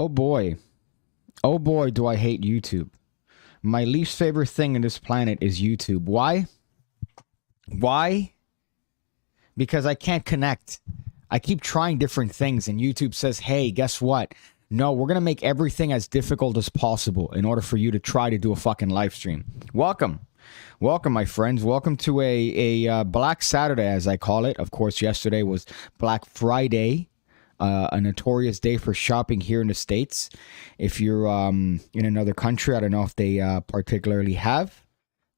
Oh boy. Oh boy, do I hate YouTube. My least favorite thing in this planet is YouTube. Why? Why? Because I can't connect. I keep trying different things, and YouTube says, hey, guess what? No, we're going to make everything as difficult as possible in order for you to try to do a fucking live stream. Welcome. Welcome, my friends. Welcome to a Black Saturday, as I call it. Of course, yesterday was Black Friday, a notorious day for shopping here in the States. If you're in another country, I don't know if they particularly have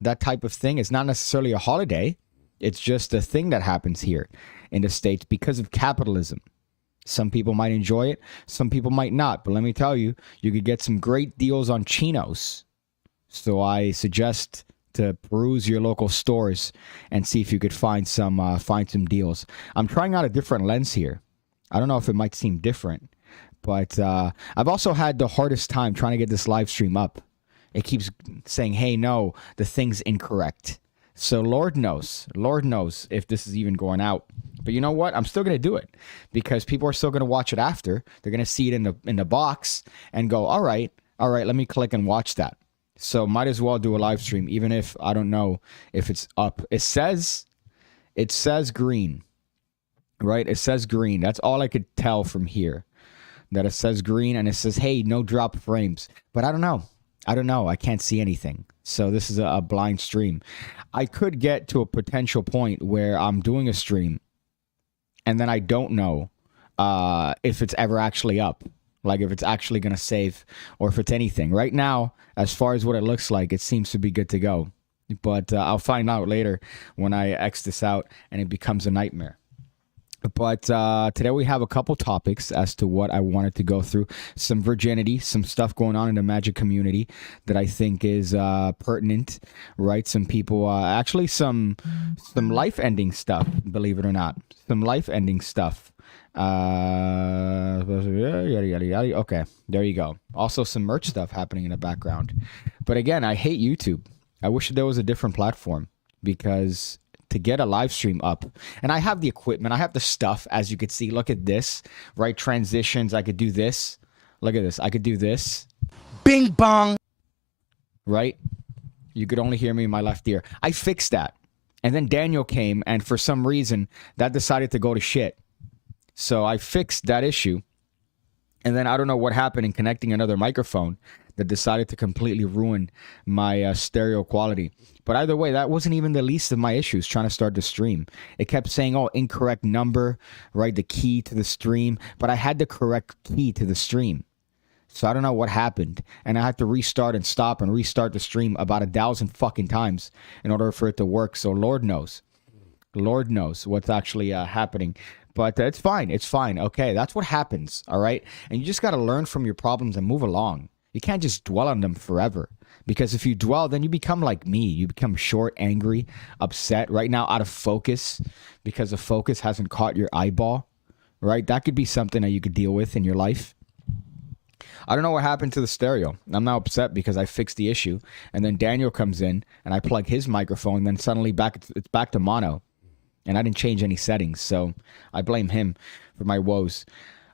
that type of thing. It's not necessarily a holiday. It's just a thing that happens here in the States because of capitalism. Some people might enjoy it. Some people might not. But let me tell you, you could get some great deals on chinos. So I suggest to peruse your local stores and see if you could find some deals. I'm trying out a different lens here. I don't know if it might seem different, but I've also had the hardest time trying to get this live stream up. It keeps saying, hey, no, the thing's incorrect. So Lord knows if this is even going out. But you know what? I'm still going to do it because people are still going to watch it after. They're going to see it in the box and go, all right, let me click and watch that. So might as well do a live stream, even if I don't know if it's up. It says green, right? It says green. That's all I could tell from here, that it says green and it says, hey, no drop frames. But I don't know. I can't see anything. So this is a blind stream. I could get to a potential point where I'm doing a stream and then I don't know if it's ever actually up. Like if it's actually going to save or if it's anything. Right now, as far as what it looks like, it seems to be good to go. But I'll find out later when I X this out and it becomes a nightmare. But today we have a couple topics as to what I wanted to go through. Some virginity, some stuff going on in the magic community that I think is pertinent, right? Some people, actually some life-ending stuff, believe it or not. Some life-ending stuff. Okay, there you go. Also some merch stuff happening in the background. But again, I hate YouTube. I wish there was a different platform because to get a live stream up, and I have the equipment, I have the stuff, as you can see. Look at this, right? Transitions, I could do this. Look at this, I could do this. Bing bong. Right? You could only hear me in my left ear. I fixed that. And then Daniel came, and for some reason, that decided to go to shit. So I fixed that issue. And then I don't know what happened in connecting another microphone that decided to completely ruin my stereo quality. But either way, that wasn't even the least of my issues trying to start the stream. It kept saying, oh, incorrect number, right? The key to the stream. But I had the correct key to the stream. So I don't know what happened. And I had to restart and stop and restart the stream about 1,000 fucking times in order for it to work. So Lord knows what's actually happening. But it's fine. It's fine. Okay, that's what happens, all right? And you just got to learn from your problems and move along. You can't just dwell on them forever. Because if you dwell, then you become like me. You become short, angry, upset, right now out of focus because the focus hasn't caught your eyeball, right? That could be something that you could deal with in your life. I don't know what happened to the stereo. I'm now upset because I fixed the issue. And then Daniel comes in and I plug his microphone. And then suddenly it's back to mono. And I didn't change any settings. So I blame him for my woes.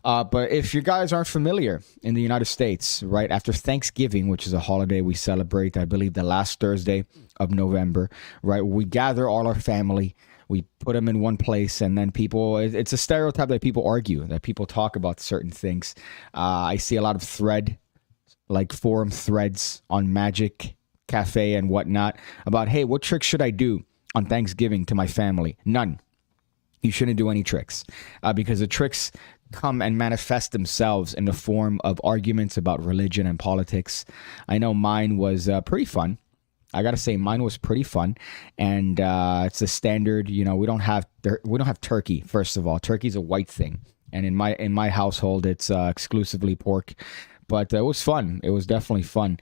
But if you guys aren't familiar, in the United States, right, after Thanksgiving, which is a holiday we celebrate, I believe, the last Thursday of November, right, we gather all our family, we put them in one place, and then it's a stereotype that people argue, that people talk about certain things. I see a lot of forum threads on Magic Cafe and whatnot about, hey, what tricks should I do on Thanksgiving to my family? None. You shouldn't do any tricks because the tricks come and manifest themselves in the form of arguments about religion and politics. I know mine was pretty fun. I gotta say, mine was pretty fun, and it's a standard. You know, we don't have turkey. First of all, turkey's a white thing, and in my household, it's exclusively pork. But it was fun. It was definitely fun.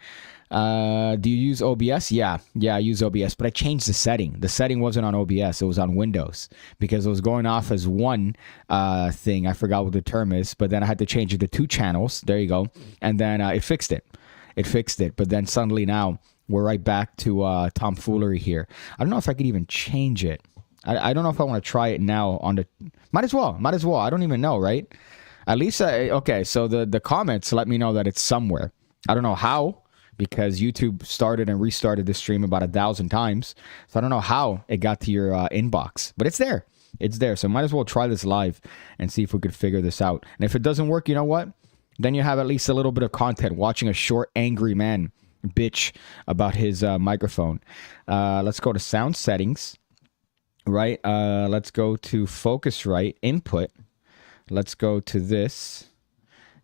Do you use OBS? Yeah, I use OBS, but I changed the setting. The setting wasn't on OBS, it was on Windows because it was going off as one thing. I forgot what the term is, but then I had to change it to 2 channels. There you go. And then it fixed it. But then suddenly now we're right back to tomfoolery here. I don't know if I could even change it. I don't know if I want to try it now on the... Might as well. I don't even know, right? At least, okay, so the comments let me know that it's somewhere. I don't know how, because YouTube started and restarted the stream about 1,000 times. So I don't know how it got to your inbox, but it's there. It's there. So might as well try this live and see if we could figure this out. And if it doesn't work, you know what? Then you have at least a little bit of content watching a short, angry man bitch about his microphone. Let's go to sound settings, right? Let's go to Focusrite input. Let's go to this,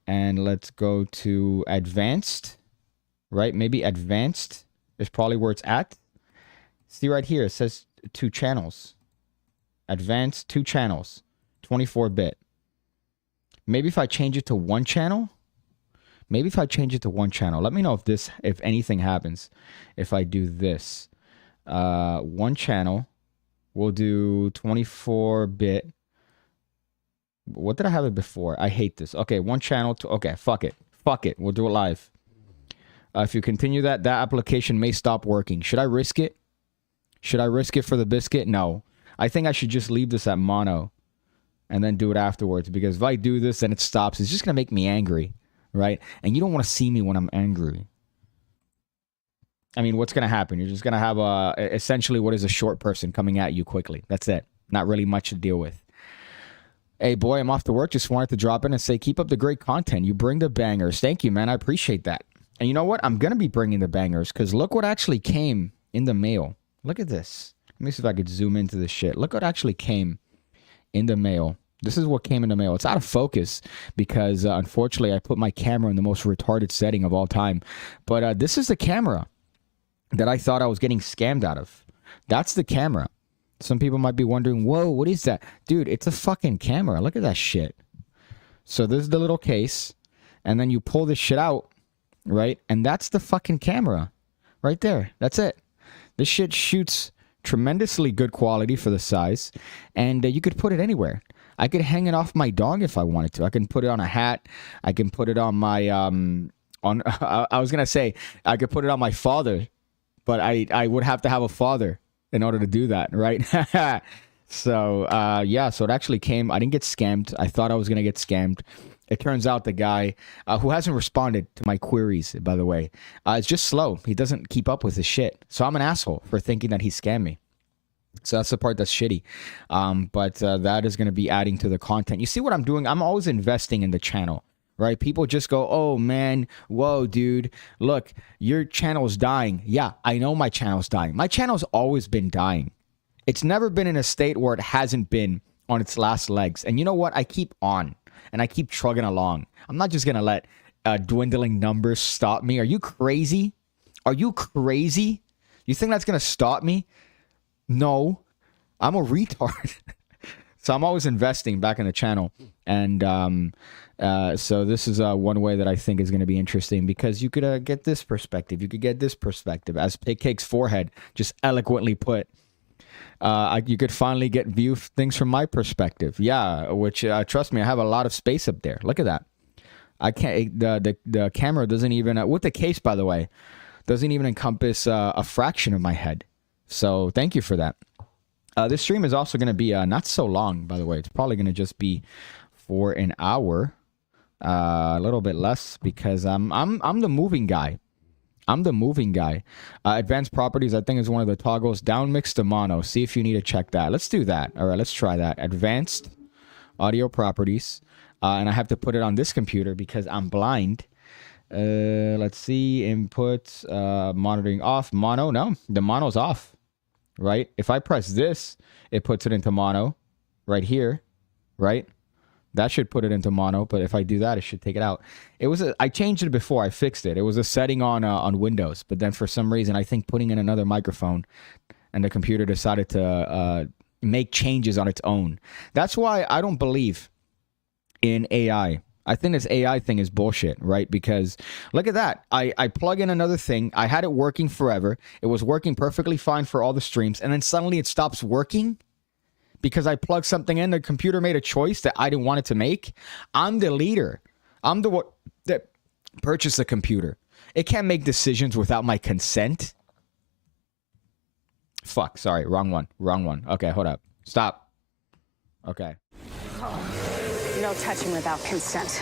and let's go to advanced, right? Maybe advanced is probably where it's at. See right here, it says 2 channels. Advanced 2 channels, 24-bit. Maybe if I change it to 1 channel. Maybe if I change it to 1 channel. Let me know if anything happens. If I do this, 1 channel, we'll do 24-bit. What did I have it before? I hate this. Okay, 1 channel. Okay, fuck it. Fuck it. We'll do it live. If you continue that application may stop working. Should I risk it? Should I risk it for the biscuit? No. I think I should just leave this at mono and then do it afterwards, because if I do this and it stops, it's just going to make me angry, right? And you don't want to see me when I'm angry. I mean, what's going to happen? You're just going to have essentially what is a short person coming at you quickly. That's it. Not really much to deal with. Hey, boy, I'm off to work. Just wanted to drop in and say, keep up the great content. You bring the bangers. Thank you, man. I appreciate that. And you know what? I'm going to be bringing the bangers, because look what actually came in the mail. Look at this. Let me see if I could zoom into this shit. Look what actually came in the mail. This is what came in the mail. It's out of focus because, unfortunately, I put my camera in the most retarded setting of all time. But this is the camera that I thought I was getting scammed out of. That's the camera. Some people might be wondering, whoa, what is that? Dude, it's a fucking camera. Look at that shit. So this is the little case. And then you pull this shit out, right? And that's the fucking camera right there. That's it. This shit shoots tremendously good quality for the size, and you could put it anywhere. I could hang it off my dog if I wanted to. I can put it on a hat. I can put it on my I was gonna say I could put it on my father, but I would have to have a father in order to do that, right? So yeah, so it actually came. I didn't get scammed. I thought I was gonna get scammed. It turns out the guy who hasn't responded to my queries, by the way, is just slow. He doesn't keep up with his shit. So I'm an asshole for thinking that he scammed me. So that's the part that's shitty. But that is going to be adding to the content. You see what I'm doing? I'm always investing in the channel, right? People just go, oh, man, whoa, dude, look, your channel's dying. Yeah, I know my channel's dying. My channel's always been dying. It's never been in a state where it hasn't been on its last legs. And you know what? I keep on. And I keep trugging along. I'm not just going to let dwindling numbers stop me. Are you crazy? Are you crazy? You think that's going to stop me? No. I'm a retard. So I'm always investing back in the channel. And so this is one way that I think is going to be interesting, because you could get this perspective. You could get this perspective. As PigCake's forehead just eloquently put, you could finally view things from my perspective. Yeah, which trust me, I have a lot of space up there. Look at that. I can't. The camera doesn't even with the case, by the way, doesn't even encompass a fraction of my head. So thank you for that. This stream is also going to be not so long, by the way. It's probably going to just be for an hour, a little bit less, because I'm the moving guy. I'm the moving guy. Advanced properties, I think, is one of the toggles. Down mix to mono. See if you need to check that. Let's do that. All right, let's try that. Advanced audio properties. And I have to put it on this computer because I'm blind. Let's see. Input, monitoring off. Mono, no. The mono's off, right? If I press this, it puts it into mono right here, right? That should put it into mono, but if I do that, it should take it out. I changed it before. I fixed it. It was a setting on Windows, but then for some reason, I think putting in another microphone, and the computer decided to make changes on its own. That's why I don't believe in AI. I think this AI thing is bullshit, right? Because look at that. I plug in another thing. I had it working forever. It was working perfectly fine for all the streams, and then suddenly it stops working because I plugged something in. The computer made a choice that I didn't want it to make. I'm the leader. I'm the one that purchased the computer. It can't make decisions without my consent. Fuck, sorry, wrong one. Okay, hold up. Stop. Okay. No touching without consent.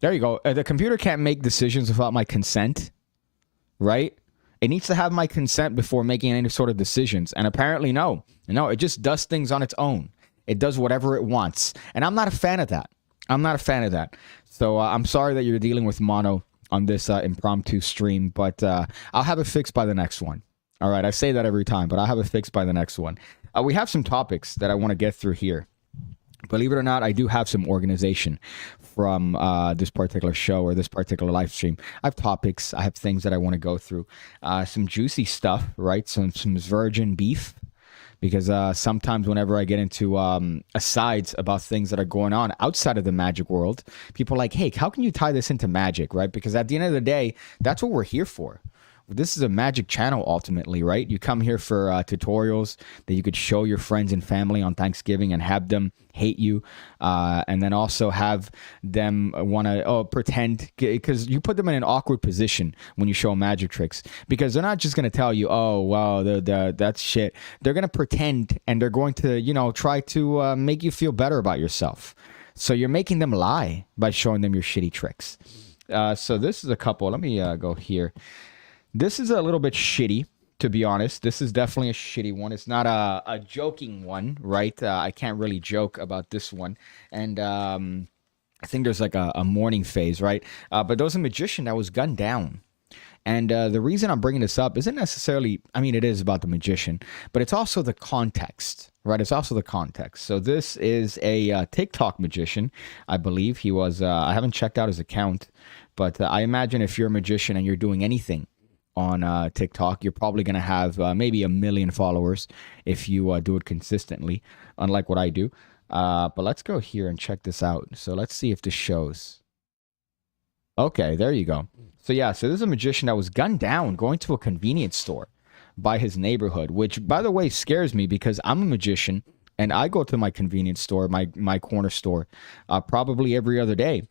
There you go. The computer can't make decisions without my consent, right? It needs to have my consent before making any sort of decisions. And apparently, no. No, it just does things on its own. It does whatever it wants. And I'm not a fan of that. I'm not a fan of that. So I'm sorry that you're dealing with mono on this impromptu stream, but I'll have it fixed by the next one. All right, I say that every time, but I'll have it fixed by the next one. We have some topics that I want to get through here. Believe it or not, I do have some organization from this particular show or this particular live stream. I have topics. I have things that I want to go through. Some juicy stuff, right? Some virgin beef. Because sometimes whenever I get into asides about things that are going on outside of the magic world, people are like, hey, how can you tie this into magic, right? Because at the end of the day, that's what we're here for. This is a magic channel ultimately, right? You come here for tutorials that you could show your friends and family on Thanksgiving and have them hate you, and then also have them want to pretend, because you put them in an awkward position when you show magic tricks, because they're not just going to tell you, oh, wow, that's shit. They're going to pretend, and they're going to, try to make you feel better about yourself. So you're making them lie by showing them your shitty tricks. So this is a couple. Let me go here. This is a little bit shitty, to be honest. This is definitely a shitty one. It's not a joking one, right? I can't really joke about this one. And I think there's like a mourning phase, right? But there was a magician that was gunned down. And the reason I'm bringing this up isn't necessarily, I mean, it is about the magician, but it's also the context, right? It's also the context. So this is a TikTok magician, I believe. He was, I haven't checked out his account, but I imagine if you're a magician and you're doing anything on TikTok, you're probably going to have maybe 1 million followers if you do it consistently, unlike what I do. But let's go here and check this out. So let's see if this shows. Okay, there you go. So yeah, so this is a magician that was gunned down going to a convenience store by his neighborhood, which, by the way, scares me because I'm a magician and I go to my convenience store, my corner store, probably every other day.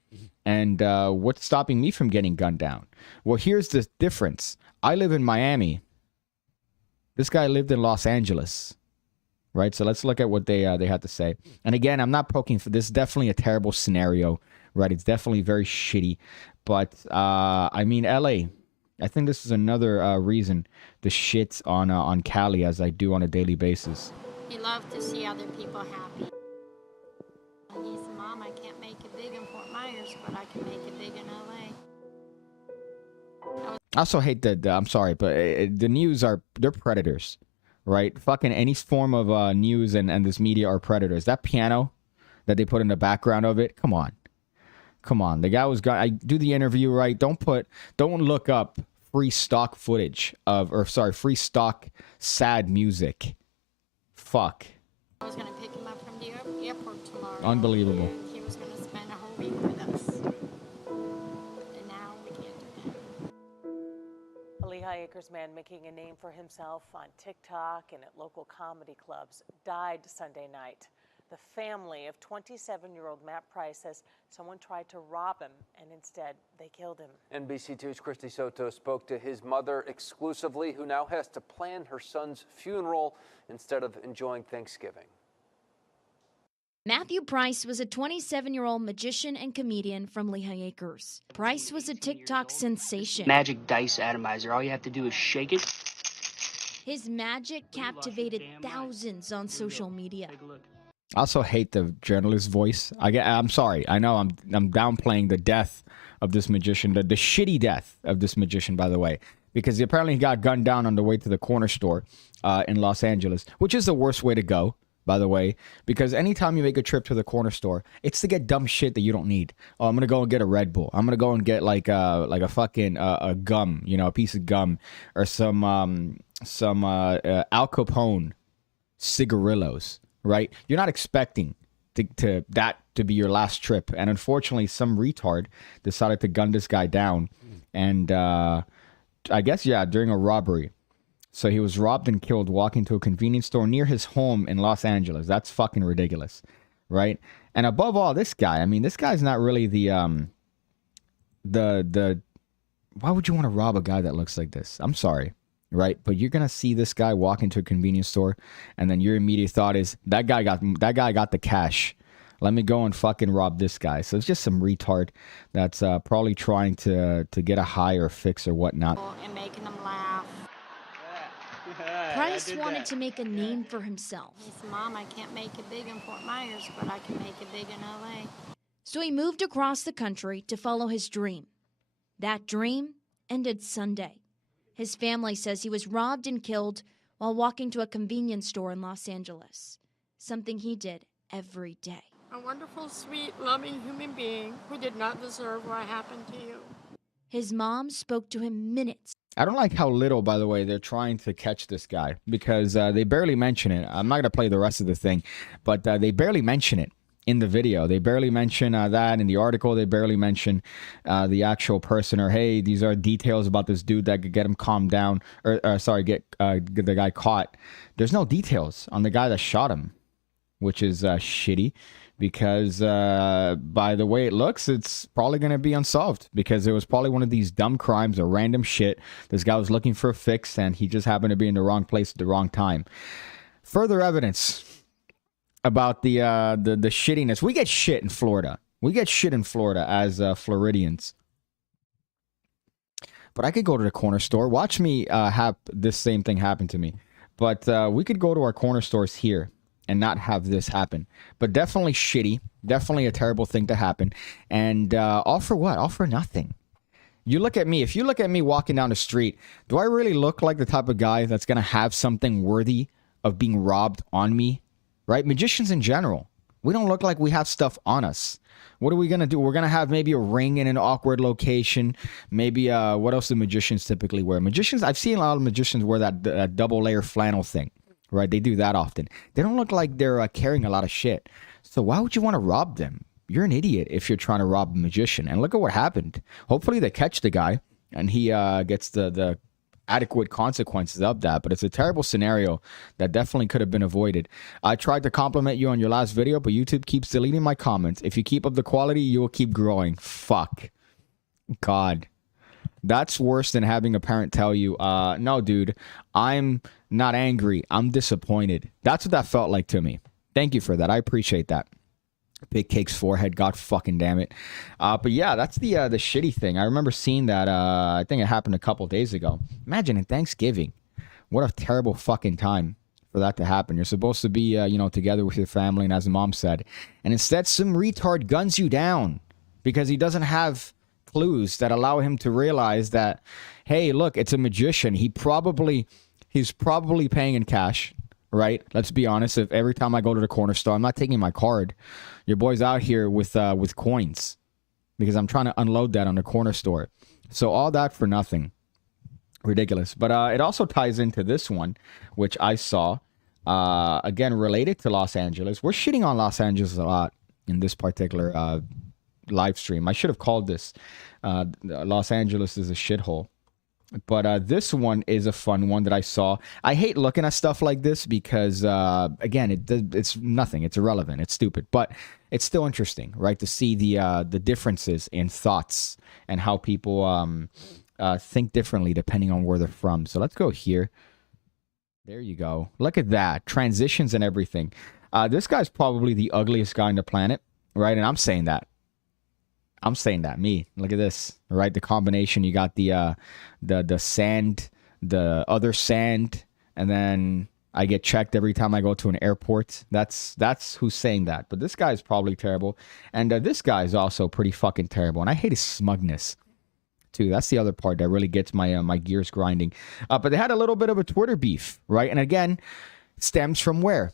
And what's stopping me from getting gunned down? Well, here's the difference. I live in Miami. This guy lived in Los Angeles, right? So let's look at what they had to say. And again, I'm not poking for this. Is definitely a terrible scenario, right? It's definitely very shitty. But I mean, LA. I think this is another reason to shit on Cali as I do on a daily basis. He loved to see other people happy. He's mom. I can't make it big in Fort Myers, but I can make it big in LA. I also hate that. I'm sorry, but the news they're predators, right? Fucking any form of news and this media are predators. That piano that they put in the background of it, come on. The guy was I do the interview, right? Don't look up free stock footage free stock sad music. Fuck. I was gonna pick him up from the airport tomorrow. Unbelievable. And he was gonna spend a whole week with us. And now we can't do that. A Lehigh Acres man making a name for himself on TikTok and at local comedy clubs died Sunday night. The family of 27-year-old Matt Price says someone tried to rob him and instead they killed him. NBC2's Christy Soto spoke to his mother exclusively, who now has to plan her son's funeral instead of enjoying Thanksgiving. Matthew Price was a 27-year-old magician and comedian from Lehigh Acres. Price was a TikTok sensation. Magic dice atomizer. All you have to do is shake it. His magic captivated thousands on social media. I also hate the journalist voice. I'm sorry. I know I'm downplaying the death of this magician, the shitty death of this magician, by the way, because apparently he got gunned down on the way to the corner store in Los Angeles, which is the worst way to go, by the way, because anytime you make a trip to the corner store, it's to get dumb shit that you don't need. Oh, I'm gonna go and get a Red Bull. I'm gonna go and get like a fucking a gum, a piece of gum, or some Al Capone cigarillos. Right? You're not expecting that to be your last trip. And unfortunately, some retard decided to gun this guy down. And I guess, yeah, during a robbery. So he was robbed and killed walking to a convenience store near his home in Los Angeles. That's fucking ridiculous. Right? And above all, this guy, I mean, this guy's not really the why would you want to rob a guy that looks like this? I'm sorry. Right, but you're gonna see this guy walk into a convenience store, and then your immediate thought is that guy got the cash. Let me go and fucking rob this guy. So it's just some retard that's probably trying to get a high or fix or whatnot. And making them laugh. Price wanted to make a name for himself. He said, Mom, I can't make it big in Fort Myers, but I can make it big in LA. So he moved across the country to follow his dream. That dream ended Sunday. His family says he was robbed and killed while walking to a convenience store in Los Angeles, something he did every day. A wonderful, sweet, loving human being who did not deserve what happened to you. His mom spoke to him minutes. I don't like how little, by the way, they're trying to catch this guy because they barely mention it. I'm not going to play the rest of the thing, but they barely mention it in the video. They barely mention that in the article. They barely mention the actual person or, hey, these are details about this dude that could get him calmed down or get the guy caught. There's no details on the guy that shot him, which is shitty. Because by the way it looks, it's probably going to be unsolved because it was probably one of these dumb crimes or random shit. This guy was looking for a fix and he just happened to be in the wrong place at the wrong time. Further evidence about the shittiness. We get shit in Florida. We get shit in Florida as Floridians. But I could go to the corner store. Watch me have this same thing happen to me. But we could go to our corner stores here and not have this happen. But definitely shitty. Definitely a terrible thing to happen. And all for what? All for nothing. You look at me. If you look at me walking down the street, do I really look like the type of guy that's going to have something worthy of being robbed on me? Right? Magicians in general. We don't look like we have stuff on us. What are we going to do? We're going to have maybe a ring in an awkward location. Maybe, what else do magicians typically wear? Magicians, I've seen a lot of magicians wear that double layer flannel thing. Right? They do that often. They don't look like they're carrying a lot of shit. So why would you want to rob them? You're an idiot if you're trying to rob a magician. And look at what happened. Hopefully they catch the guy and he gets the adequate consequences of that. But it's a terrible scenario that definitely could have been avoided. I tried to compliment you on your last video, but YouTube keeps deleting my comments. If you keep up the quality, you will keep growing. Fuck. God. That's worse than having a parent tell you, no, dude, I'm not angry. I'm disappointed. That's what that felt like to me. Thank you for that. I appreciate that. PigCake's forehead. God fucking damn it. But yeah, that's the shitty thing. I remember seeing that. I think it happened a couple days ago. Imagine in Thanksgiving. What a terrible fucking time for that to happen. You're supposed to be, together with your family, and as the mom said. And instead, some retard guns you down because he doesn't have clues that allow him to realize that, hey, look, it's a magician. He's probably paying in cash, right? Let's be honest. If every time I go to the corner store, I'm not taking my card. Your boy's out here with coins because I'm trying to unload that on the corner store. So all that for nothing. Ridiculous. But it also ties into this one, which I saw, again, related to Los Angeles. We're shitting on Los Angeles a lot in this particular live stream. I should have called this Los Angeles is a shithole. But this one is a fun one that I saw. I hate looking at stuff like this because, again, it's nothing. It's irrelevant. It's stupid. But it's still interesting, right, to see the differences in thoughts and how people think differently depending on where they're from. So let's go here. There you go. Look at that. Transitions and everything. This guy's probably the ugliest guy on the planet, right? And I'm saying that. Me. Look at this, right? The combination. You got the sand, the other sand, and then I get checked every time I go to an airport. That's who's saying that. But this guy's probably terrible, and this guy's also pretty fucking terrible. And I hate his smugness too. That's the other part that really gets my my gears grinding. But they had a little bit of a Twitter beef, right? And again, stems from where?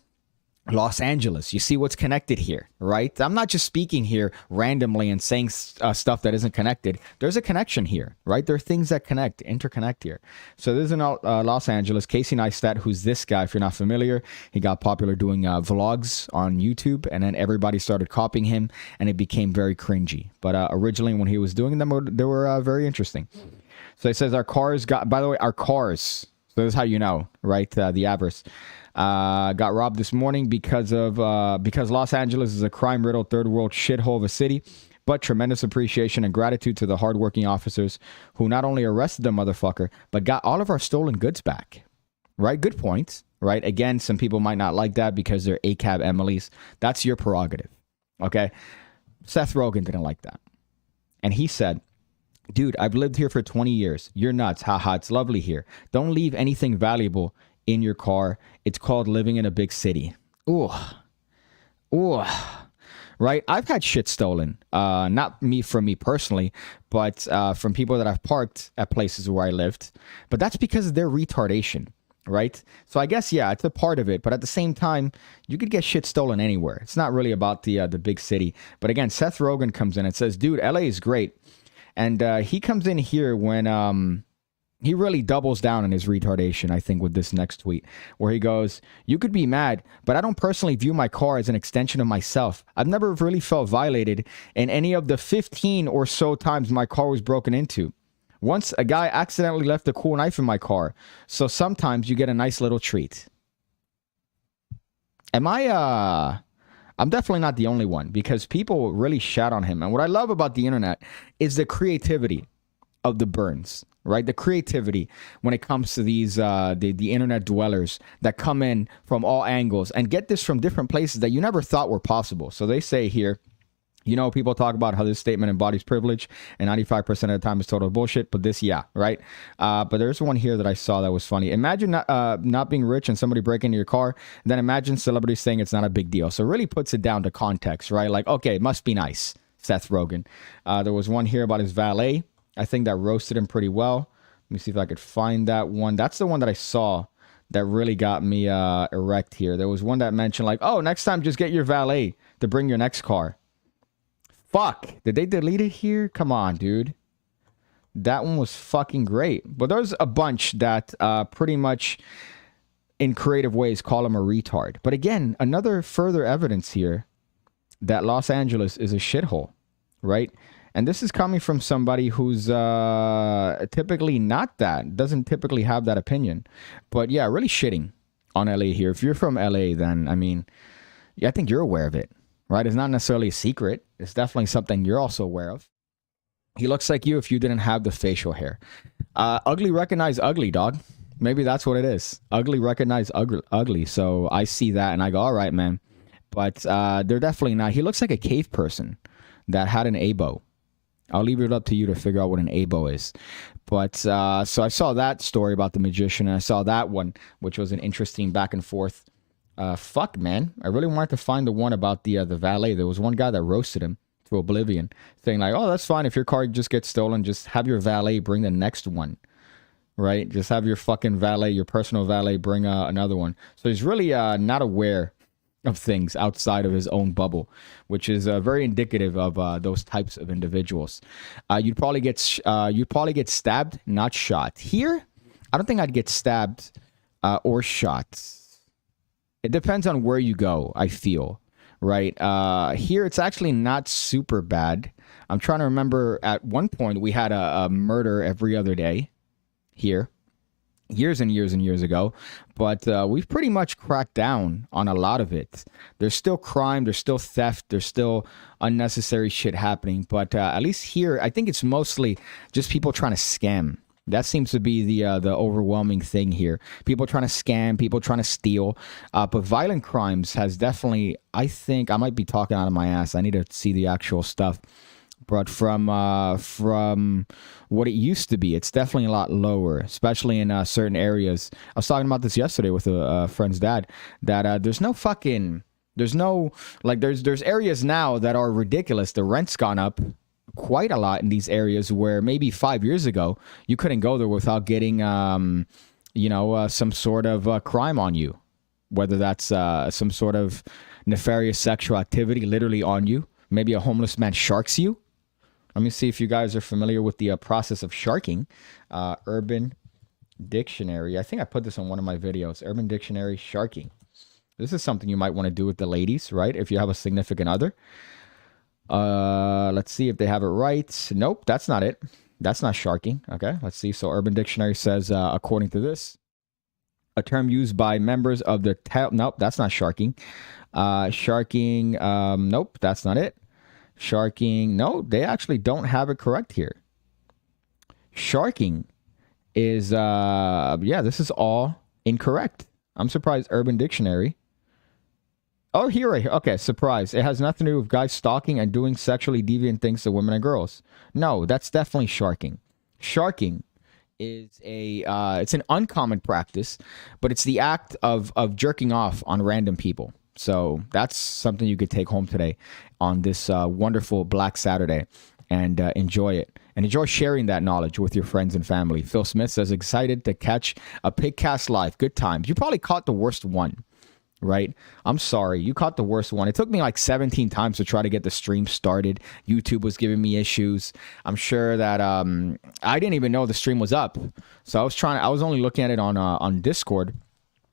Los Angeles. You see what's connected here, right? I'm not just speaking here randomly and saying stuff that isn't connected. There's a connection here, right? There are things that interconnect here. So this is in Los Angeles. Casey Neistat, who's this guy, if you're not familiar, he got popular doing vlogs on YouTube, and then everybody started copying him, and it became very cringy. But originally when he was doing them, they were very interesting. So it says our cars got, by the way, our cars. So this is how you know, right? The avarice. Got robbed this morning because Los Angeles is a crime-riddled third world shithole of a city, but tremendous appreciation and gratitude to the hardworking officers who not only arrested the motherfucker, but got all of our stolen goods back. Right? Good point. Right? Again, some people might not like that because they're ACAB Emily's. That's your prerogative. Okay. Seth Rogen didn't like that. And he said, dude, I've lived here for 20 years. You're nuts. Haha, it's lovely here. Don't leave anything valuable in your car. It's called living in a big city. Ooh. Ooh. Right? I've had shit stolen. Not from me personally, but from people that I've parked at places where I lived. But that's because of their retardation. Right? So I guess, yeah, it's a part of it. But at the same time, you could get shit stolen anywhere. It's not really about the big city. But again, Seth Rogen comes in and says, dude, LA is great. And he comes in here when he really doubles down on his retardation, I think, with this next tweet, where he goes, you could be mad, but I don't personally view my car as an extension of myself. I've never really felt violated in any of the 15 or so times my car was broken into. Once a guy accidentally left a cool knife in my car, so sometimes you get a nice little treat. I'm definitely not the only one, because people really shat on him. And what I love about the internet is the creativity of the Burns, right? The creativity when it comes to these the internet dwellers that come in from all angles and get this from different places that you never thought were possible. So they say here, you know, people talk about how this statement embodies privilege and 95% of the time is total bullshit, but this, yeah, right? But there's one here that I saw that was funny. Imagine not being rich and somebody breaking into your car, then imagine celebrities saying it's not a big deal. So it really puts it down to context, right? Like, okay, it must be nice, Seth Rogen. There was one here about his valet. I think that roasted him pretty well. Let me see if I could find that one. That's the one that I saw that really got me erect here. There was one that mentioned like, oh, next time just get your valet to bring your next car. Fuck. Did they delete it here? Come on, dude. That one was fucking great. But there's a bunch that pretty much in creative ways call him a retard. But again, another further evidence here that Los Angeles is a shithole, right? And this is coming from somebody who's typically not that, doesn't typically have that opinion. But yeah, really shitting on LA here. If you're from LA, then, I mean, yeah, I think you're aware of it, right? It's not necessarily a secret. It's definitely something you're also aware of. He looks like you if you didn't have the facial hair. Ugly recognize ugly, dog. Maybe that's what it is. Ugly recognize ugly. So I see that and I go, all right, man. But they're definitely not. He looks like a cave person that had an abo. I'll leave it up to you to figure out what an abo is. But so I saw that story about the magician, and I saw that one, which was an interesting back and forth. Fuck, man. I really wanted to find the one about the valet. There was one guy that roasted him to oblivion, saying like, oh, that's fine. If your car just gets stolen, just have your valet bring the next one, right? Just have your fucking valet, your personal valet, bring another one. So he's really not aware of things outside of his own bubble, which is very indicative of those types of individuals. You'd probably get stabbed, not shot. Here, I don't think I'd get stabbed or shot. It depends on where you go, I feel, right? Here, it's actually not super bad. I'm trying to remember at one point we had a murder every other day here. Years and years and years ago, but we've pretty much cracked down on a lot of it. There's still crime, there's still theft, there's still unnecessary shit happening, but at least here, I think it's mostly just people trying to scam. That seems to be the overwhelming thing here. People trying to scam, people trying to steal, but violent crimes has definitely, I think, I might be talking out of my ass. I need to see the actual stuff. But from what it used to be, it's definitely a lot lower, especially in certain areas. I was talking about this yesterday with a friend's dad, that there's areas now that are ridiculous. The rent's gone up quite a lot in these areas where maybe 5 years ago you couldn't go there without getting some sort of crime on you, whether that's some sort of nefarious sexual activity literally on you. Maybe a homeless man sharks you. Let me see if you guys are familiar with the process of sharking. Urban Dictionary. I think I put this on one of my videos. Urban Dictionary, sharking. This is something you might want to do with the ladies, right? If you have a significant other. Let's see if they have it right. Nope, that's not it. That's not sharking. Okay, let's see. So Urban Dictionary says, according to this, a term used by members of the... Nope, that's not sharking. Sharking, nope, that's not it. Sharking, no, they actually don't have it correct here. Sharking is, this is all incorrect. I'm surprised Urban Dictionary. Oh, here, okay, surprise. It has nothing to do with guys stalking and doing sexually deviant things to women and girls. No, that's definitely sharking. Sharking is it's an uncommon practice, but it's the act of jerking off on random people. So that's something you could take home today on this wonderful Black Saturday and enjoy it. And enjoy sharing that knowledge with your friends and family. Phil Smith says, excited to catch a PigCast live. Good times. You probably caught the worst one. Right? I'm sorry. You caught the worst one. It took me like 17 times to try to get the stream started. YouTube was giving me issues. I'm sure that I didn't even know the stream was up. So I was only looking at it on Discord,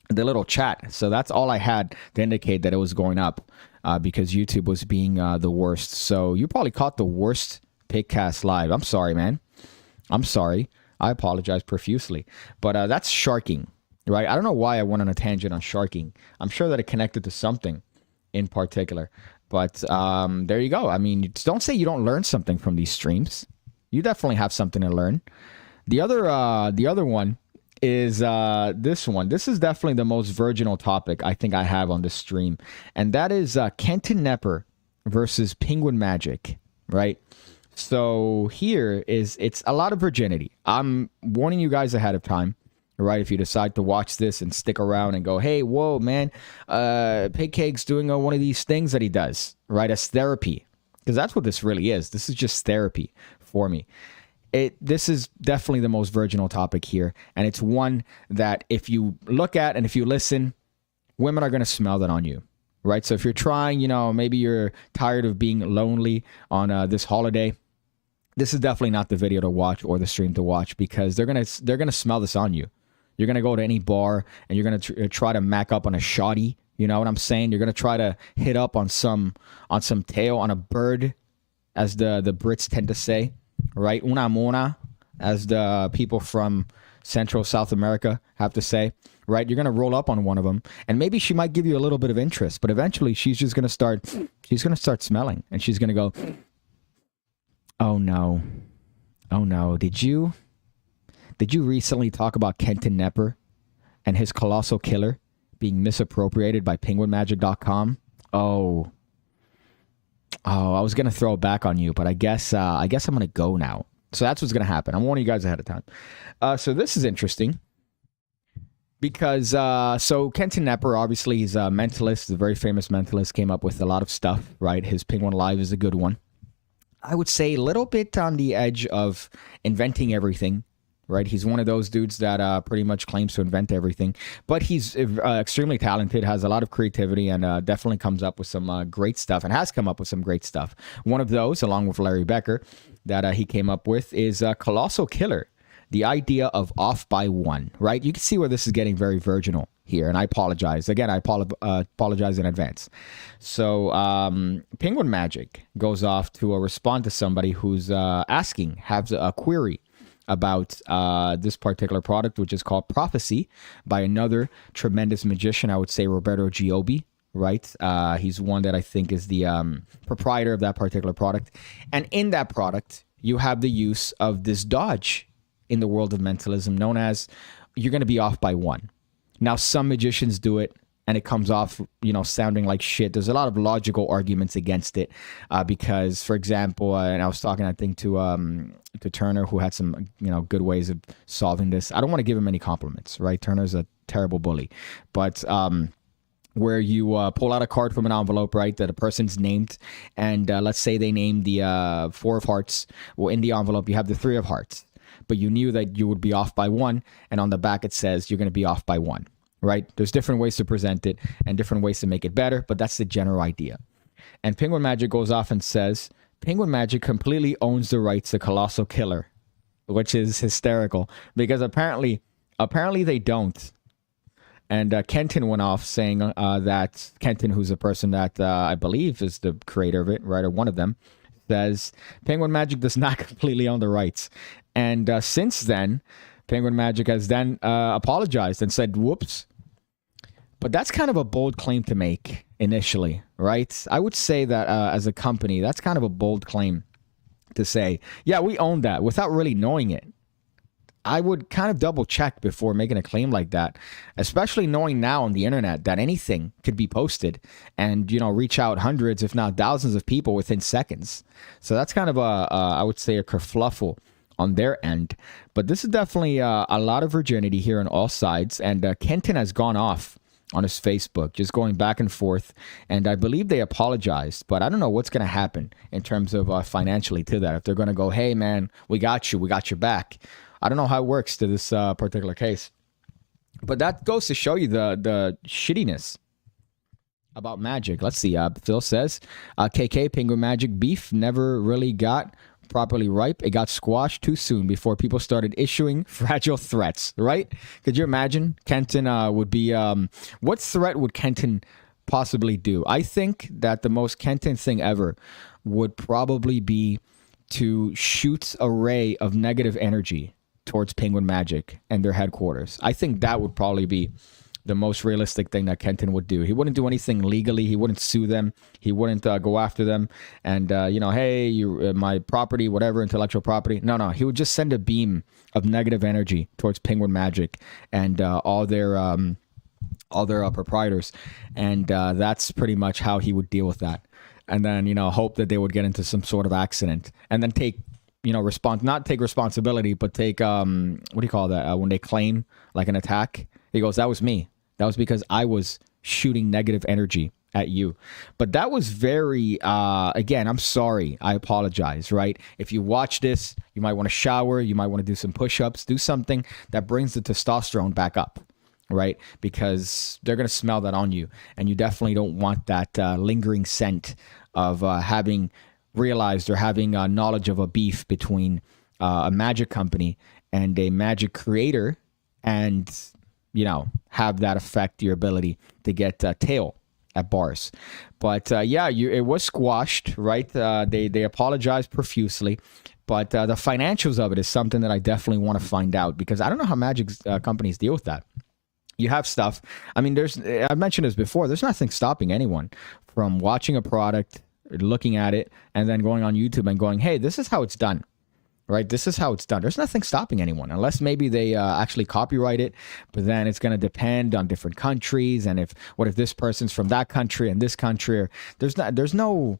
the little chat. So that's all I had to indicate that it was going up because YouTube was being the worst. So you probably caught the worst PigCast live. I'm sorry, man. I'm sorry. I apologize profusely. But that's sharking. Right? I don't know why I went on a tangent on sharking. I'm sure that it connected to something in particular. But there you go. I mean, don't say you don't learn something from these streams. You definitely have something to learn. The other one is this one. This is definitely the most virginal topic I think I have on this stream. And that is Kenton Nepper versus Penguin Magic. Right? So it's a lot of virginity. I'm warning you guys ahead of time. Right, if you decide to watch this and stick around and go, hey, whoa, man, PigCake's doing one of these things that he does, right, as therapy, because that's what this really is. This is just therapy for me. This is definitely the most virginal topic here, and it's one that if you look at and if you listen, women are going to smell that on you, right? So if you're trying, maybe you're tired of being lonely on this holiday, this is definitely not the video to watch or the stream to watch because they're gonna smell this on you. You're going to go to any bar and you're going to try to mac up on a shoddy. You know what I'm saying? You're going to try to hit up on some tail, on a bird, as the Brits tend to say, right? Una mona, as the people from Central South America have to say, right? You're going to roll up on one of them and maybe she might give you a little bit of interest, but eventually she's going to start smelling and she's going to go, oh no, did you recently talk about Kenton Nepper and his colossal killer being misappropriated by penguinmagic.com? Oh, I was going to throw it back on you, but I guess I'm going to go now. So that's what's going to happen. I'm warning you guys ahead of time. So this is interesting because so Kenton Nepper, obviously he's a mentalist, a very famous mentalist, came up with a lot of stuff, right? His Penguin Live is a good one. I would say a little bit on the edge of inventing everything. Right, he's one of those dudes that pretty much claims to invent everything, but he's extremely talented, has a lot of creativity, and definitely comes up with some great stuff, and has come up with some great stuff. One of those, along with Larry Becker, that he came up with is Colossal Killer, the idea of off by one. Right, you can see where this is getting very virginal here, and I apologize. Again, I apologize in advance. So Penguin Magic goes off to respond to somebody who's has a query about this particular product, which is called Prophecy, by another tremendous magician, I would say Roberto Giobbi, right? He's one that I think is the proprietor of that particular product. And in that product, you have the use of this dodge in the world of mentalism known as you're going to be off by one. Now, some magicians do it, and it comes off, sounding like shit. There's a lot of logical arguments against it because, for example, and I was talking, I think, to Turner, who had some, good ways of solving this. I don't want to give him any compliments, right? Turner's a terrible bully. But where you pull out a card from an envelope, right, that a person's named, and let's say they named the 4 of hearts. Well, in the envelope, you have the 3 of hearts. But you knew that you would be off by 1, and on the back it says you're going to be off by 1. Right? There's different ways to present it and different ways to make it better, but that's the general idea. And Penguin Magic goes off and says, Penguin Magic completely owns the rights to Colossal Killer, which is hysterical because apparently they don't. And Kenton went off saying that Kenton, who's a person that I believe is the creator of it, right, or one of them, says Penguin Magic does not completely own the rights. And since then, Penguin Magic has then apologized and said, whoops. But that's kind of a bold claim to make initially, right? I would say that as a company, that's kind of a bold claim to say, yeah, we own that without really knowing it. I would kind of double check before making a claim like that, especially knowing now on the internet that anything could be posted and, you know, reach out hundreds, if not thousands of people within seconds. So that's kind of I would say a kerfluffle on their end. But this is definitely a lot of virginity here on all sides. And Kenton has gone off on his Facebook, just going back and forth. And I believe they apologized, but I don't know what's going to happen in terms of financially to that. If they're going to go, hey, man, we got your back. I don't know how it works to this particular case. But that goes to show you the shittiness about magic. Let's see. Phil says, KK, Penguin Magic beef never really got properly ripe. It got squashed too soon before people started issuing fragile threats, right? Could you imagine? Kenton would be... what threat would Kenton possibly do? I think that the most Kenton thing ever would probably be to shoot a ray of negative energy towards Penguin Magic and their headquarters. I think that would probably be the most realistic thing that Kenton would do. He wouldn't do anything legally. He wouldn't sue them. He wouldn't go after them and, you know, hey, you, my property, whatever, intellectual property. No. He would just send a beam of negative energy towards Penguin Magic and all their proprietors. And that's pretty much how he would deal with that. And then, you know, hope that they would get into some sort of accident and then take, you know, not take responsibility, but take, what do you call that? When they claim like an attack, he goes, that was me. That was because I was shooting negative energy at you. But that was very, again, I'm sorry. I apologize, right? If you watch this, you might want to shower. You might want to do some push-ups. Do something that brings the testosterone back up, right? Because they're going to smell that on you. And you definitely don't want that lingering scent of having realized or having knowledge of a beef between a magic company and a magic creator and, you know, have that affect your ability to get tail at bars. But yeah, it was squashed, right? They apologized profusely, but the financials of it is something that I definitely want to find out because I don't know how magic companies deal with that. You have stuff. I mean, I've mentioned this before. There's nothing stopping anyone from watching a product, looking at it, and then going on YouTube and going, hey, this is how it's done. Right? This is how it's done. There's nothing stopping anyone unless maybe they actually copyright it. But then it's going to depend on different countries. And what if this person's from that country and this country? Or there's no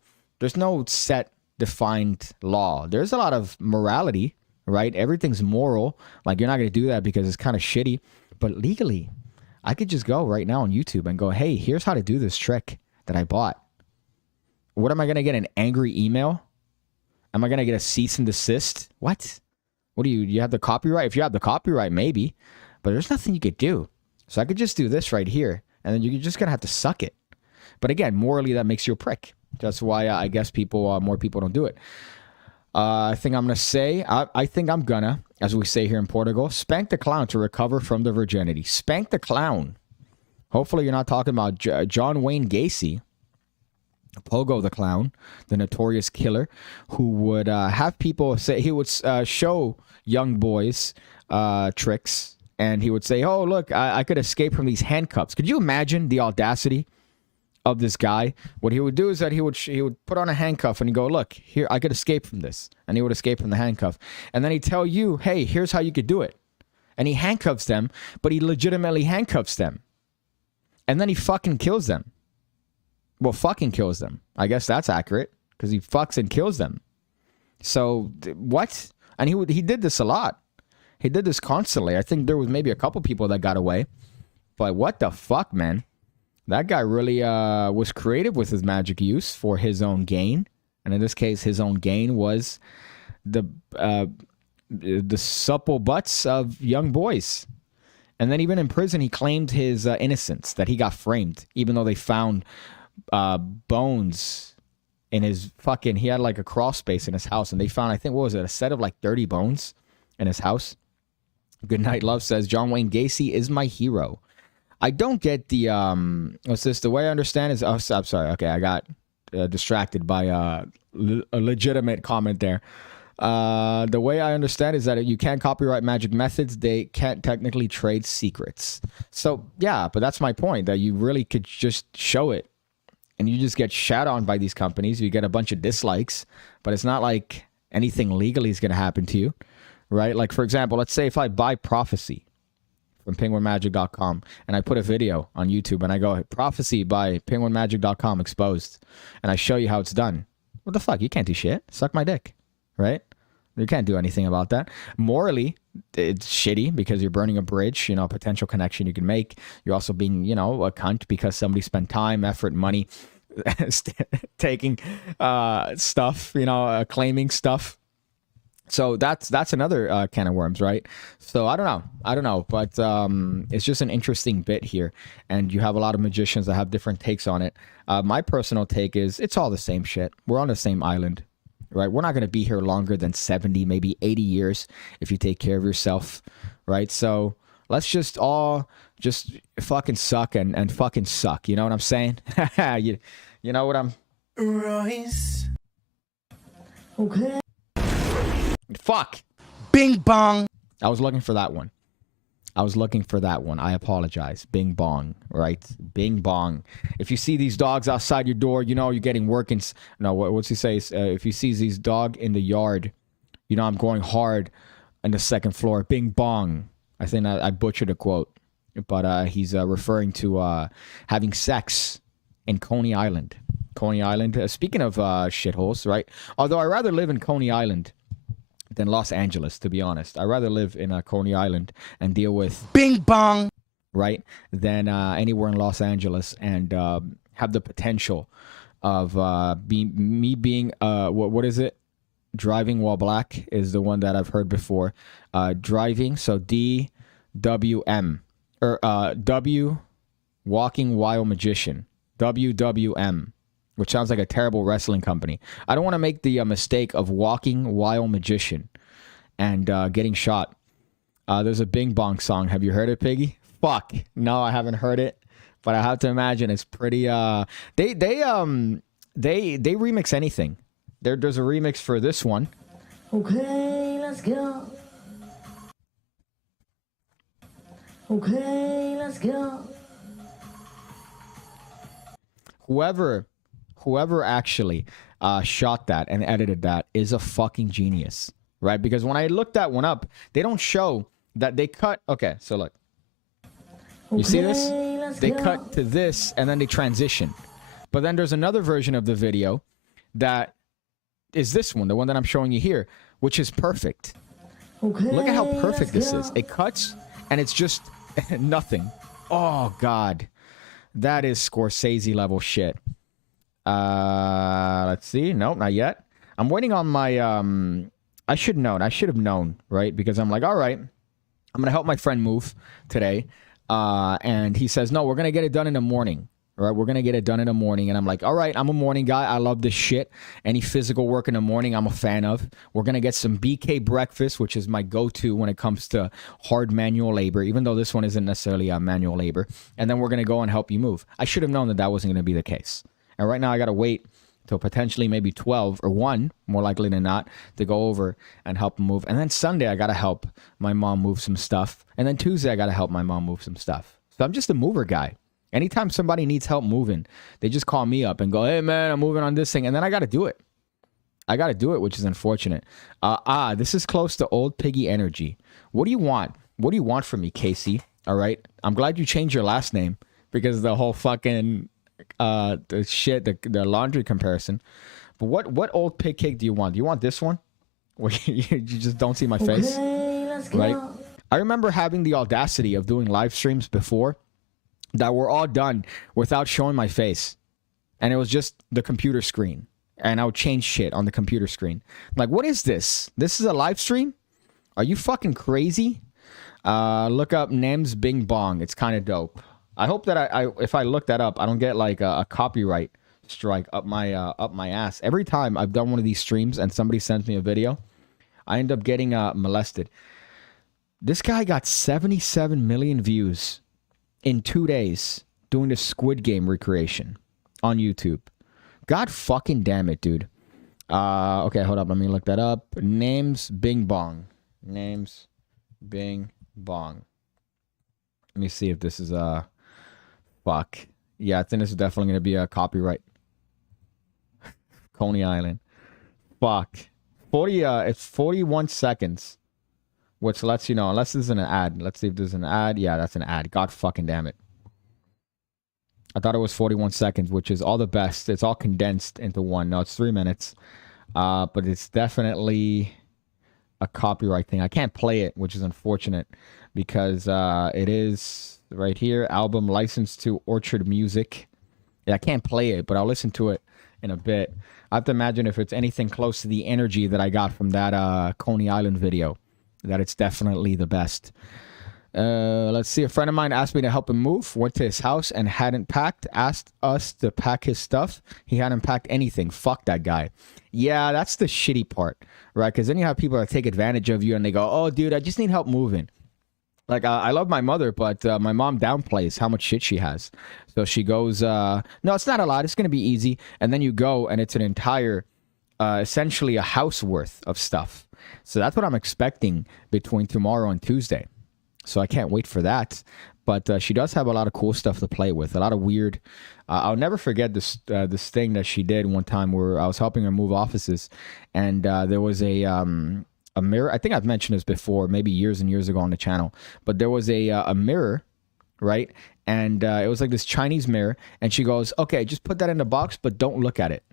set defined law. There's a lot of morality, right? Everything's moral. Like you're not going to do that because it's kind of shitty. But legally, I could just go right now on YouTube and go, hey, here's how to do this trick that I bought. What am I going to get? An angry email? Am I going to get a cease and desist? What? What do you have the copyright? If you have the copyright, maybe. But there's nothing you could do. So I could just do this right here. And then you're just going to have to suck it. But again, morally, that makes you a prick. That's why I guess more people don't do it. I think I'm going to say, I think I'm going to, as we say here in Portugal, spank the clown to recover from the virginity. Spank the clown. Hopefully you're not talking about John Wayne Gacy. Pogo the Clown, the notorious killer, who would have people say, he would show young boys tricks, and he would say, oh, look, I could escape from these handcuffs. Could you imagine the audacity of this guy? What he would do is that he would put on a handcuff and he'd go, look, here, I could escape from this. And he would escape from the handcuff. And then he'd tell you, hey, here's how you could do it. And he handcuffs them, but he legitimately handcuffs them. And then he fucking kills them. Well, fucking kills them. I guess that's accurate because he fucks and kills them. So what? And he did this a lot. He did this constantly. I think there was maybe a couple people that got away. But what the fuck, man? That guy really was creative with his magic use for his own gain. And in this case, his own gain was the supple butts of young boys. And then even in prison, he claimed his innocence, that he got framed, even though they found bones in his he had like a crawl space in his house, and they found, I think, what was it, a set of like 30 bones in his house. Good Night Love says, John Wayne Gacy is my hero. I don't get the what's this? The way I understand is, I'm sorry, okay, I got distracted by a legitimate comment there. The way I understand is that you can't copyright magic methods. They can't technically trade secrets. So yeah, but that's my point, that you really could just show it. And you just get shat on by these companies. You get a bunch of dislikes, but it's not like anything legally is going to happen to you, right? Like, for example, let's say if I buy Prophecy from penguinmagic.com and I put a video on YouTube and I go, Prophecy by penguinmagic.com exposed, and I show you how it's done. What the fuck? You can't do shit. Suck my dick, right? You can't do anything about that. Morally, it's shitty because you're burning a bridge, you know, a potential connection you can make. You're also being, you know, a cunt because somebody spent time, effort, money taking stuff, you know, claiming stuff. So that's another can of worms, right? So I don't know, but it's just an interesting bit here, and you have a lot of magicians that have different takes on it. My personal take is it's all the same shit. We're on the same island, right? We're not going to be here longer than 70, maybe 80 years if you take care of yourself, right? So let's just all just fucking suck and fucking suck. You know what I'm saying? you know what I'm... Royce. Okay. Fuck. Bing bong. I was looking for that one. I apologize. Bing bong, right? Bing bong. If you see these dogs outside your door, you know you're getting work. No, what's he say? If you see these dog in the yard, you know I'm going hard on the second floor. Bing bong. I think I butchered a quote, but he's referring to having sex in Coney Island. Coney Island. Speaking of shitholes, right? Although I rather live in Coney Island than Los Angeles, to be honest. I'd rather live in Coney Island and deal with bing bong, right, than anywhere in Los Angeles, and have the potential of being what is it? Driving while black is the one that I've heard before. Driving, so DWM or W, walking while magician, WWM. Which sounds like a terrible wrestling company. I don't want to make the mistake of walking while magician and getting shot. There's a Bing Bong song. Have you heard it, Piggy? Fuck. No, I haven't heard it. But I have to imagine it's pretty... They remix anything. There's a remix for this one. Okay, let's go. Okay, let's go. Whoever actually shot that and edited that is a fucking genius, right? Because when I looked that one up, they don't show that they cut. Okay, so look. You see this? They cut to this and then they transition. But then there's another version of the video that is this one, the one that I'm showing you here, which is perfect. Look at how perfect this is. It cuts and it's just nothing. Oh, God. That is Scorsese level shit. Let's see. Nope, not yet. I'm waiting on my I should have known, right? Because I'm like, all right, I'm gonna help my friend move today. And he says, no, we're gonna get it done in the morning. All right, we're gonna get it done in the morning. And I'm like, all right, I'm a morning guy. I love this shit. Any physical work in the morning, I'm a fan of. We're gonna get some BK breakfast, which is my go-to when it comes to hard manual labor, even though this one isn't necessarily manual labor. And then we're gonna go and help you move. I should have known that that wasn't gonna be the case. And right now I got to wait till potentially maybe 12 or 1, more likely than not, to go over and help him move. And then Sunday I got to help my mom move some stuff. And then Tuesday I got to help my mom move some stuff. So I'm just a mover guy. Anytime somebody needs help moving, they just call me up and go, hey, man, I'm moving on this thing. And then I got to do it. Which is unfortunate. This is close to old Piggy energy. What do you want? What do you want from me, Casey? All right. I'm glad you changed your last name because the whole fucking... the shit, the laundry comparison. But what old pig cake do you want? Do you want this one? Where you just don't see my face? Right? I remember having the audacity of doing live streams before that were all done without showing my face. And it was just the computer screen. And I would change shit on the computer screen. I'm like, what is this? This is a live stream? Are you fucking crazy? Look up Nems Bing Bong. It's kind of dope. I hope that if I look that up, I don't get like a copyright strike up my ass. Every time I've done one of these streams and somebody sends me a video, I end up getting molested. This guy got 77 million views in 2 days doing the Squid Game recreation on YouTube. God fucking damn it, dude. Okay, hold up. Let me look that up. Names Bing Bong. Names Bing Bong. Let me see if this is fuck. Yeah, I think this is definitely going to be a copyright. Coney Island. Fuck. It's 41 seconds. which lets you know, unless this is an ad. Let's see if there's an ad. Yeah, that's an ad. God fucking damn it. I thought it was 41 seconds, which is all the best. It's all condensed into one. No, it's 3 minutes. But it's definitely a copyright thing. I can't play it, which is unfortunate because it is right here. Album licensed to Orchard Music. Yeah, I can't play it, but I'll listen to it in a bit. I have to imagine if it's anything close to the energy that I got from that Coney Island video, that it's definitely the best. Let's see. A friend of mine asked me to help him move. Went to his house and hadn't packed. Asked us to pack his stuff. He hadn't packed anything. Fuck that guy. Yeah, that's the shitty part, right? Because then you have people that take advantage of you and they go, "Oh, dude, I just need help moving." Like, I love my mother, but my mom downplays how much shit she has. So she goes, "No, it's not a lot. It's gonna be easy." And then you go, and it's an entire, essentially a house worth of stuff. So that's what I'm expecting between tomorrow and Tuesday. So I can't wait for that. But she does have a lot of cool stuff to play with. A lot of weird. I'll never forget this thing that she did one time where I was helping her move offices, and there was a mirror. I think I've mentioned this before, maybe years and years ago on the channel. But there was a mirror, right? And it was like this Chinese mirror. And she goes, "Okay, just put that in the box, but don't look at it."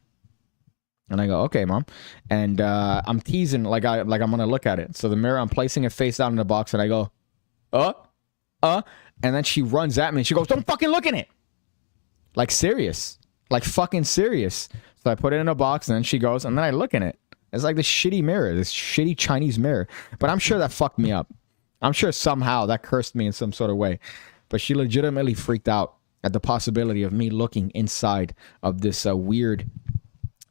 And I go, "Okay, mom." And I'm teasing like I'm gonna look at it. So the mirror, I'm placing it face down in the box, and I go, and then she runs at me and she goes, "Don't fucking look in it." Like serious. Like fucking serious. So I put it in a box and then she goes, and then I look in it. It's like this shitty mirror, this shitty Chinese mirror. But I'm sure that fucked me up. I'm sure somehow that cursed me in some sort of way. But she legitimately freaked out at the possibility of me looking inside of this weird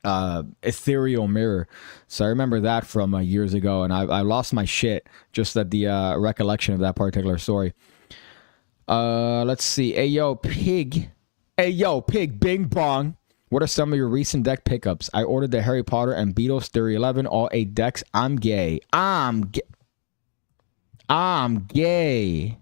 ethereal mirror. So I remember that from years ago, and I lost my shit just at the recollection of that particular story. Let's see. Hey yo, pig, bing bong. What are some of your recent deck pickups? I ordered the Harry Potter and Beatles Theory 11, all 8 decks. I'm gay. I'm gay.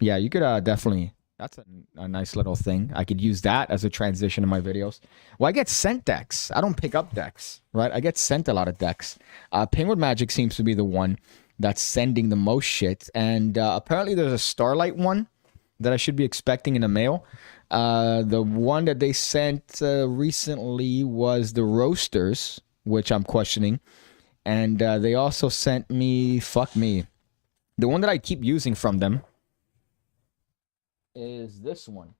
Yeah, you could definitely. That's a nice little thing. I could use that as a transition in my videos. Well, I get sent decks. I don't pick up decks, right? I get sent a lot of decks. Penguin Magic seems to be the one that's sending the most shit. And apparently there's a Starlight one that I should be expecting in the mail. The one that they sent recently was the Roasters, which I'm questioning. And they also sent me, fuck me, the one that I keep using from them is this one,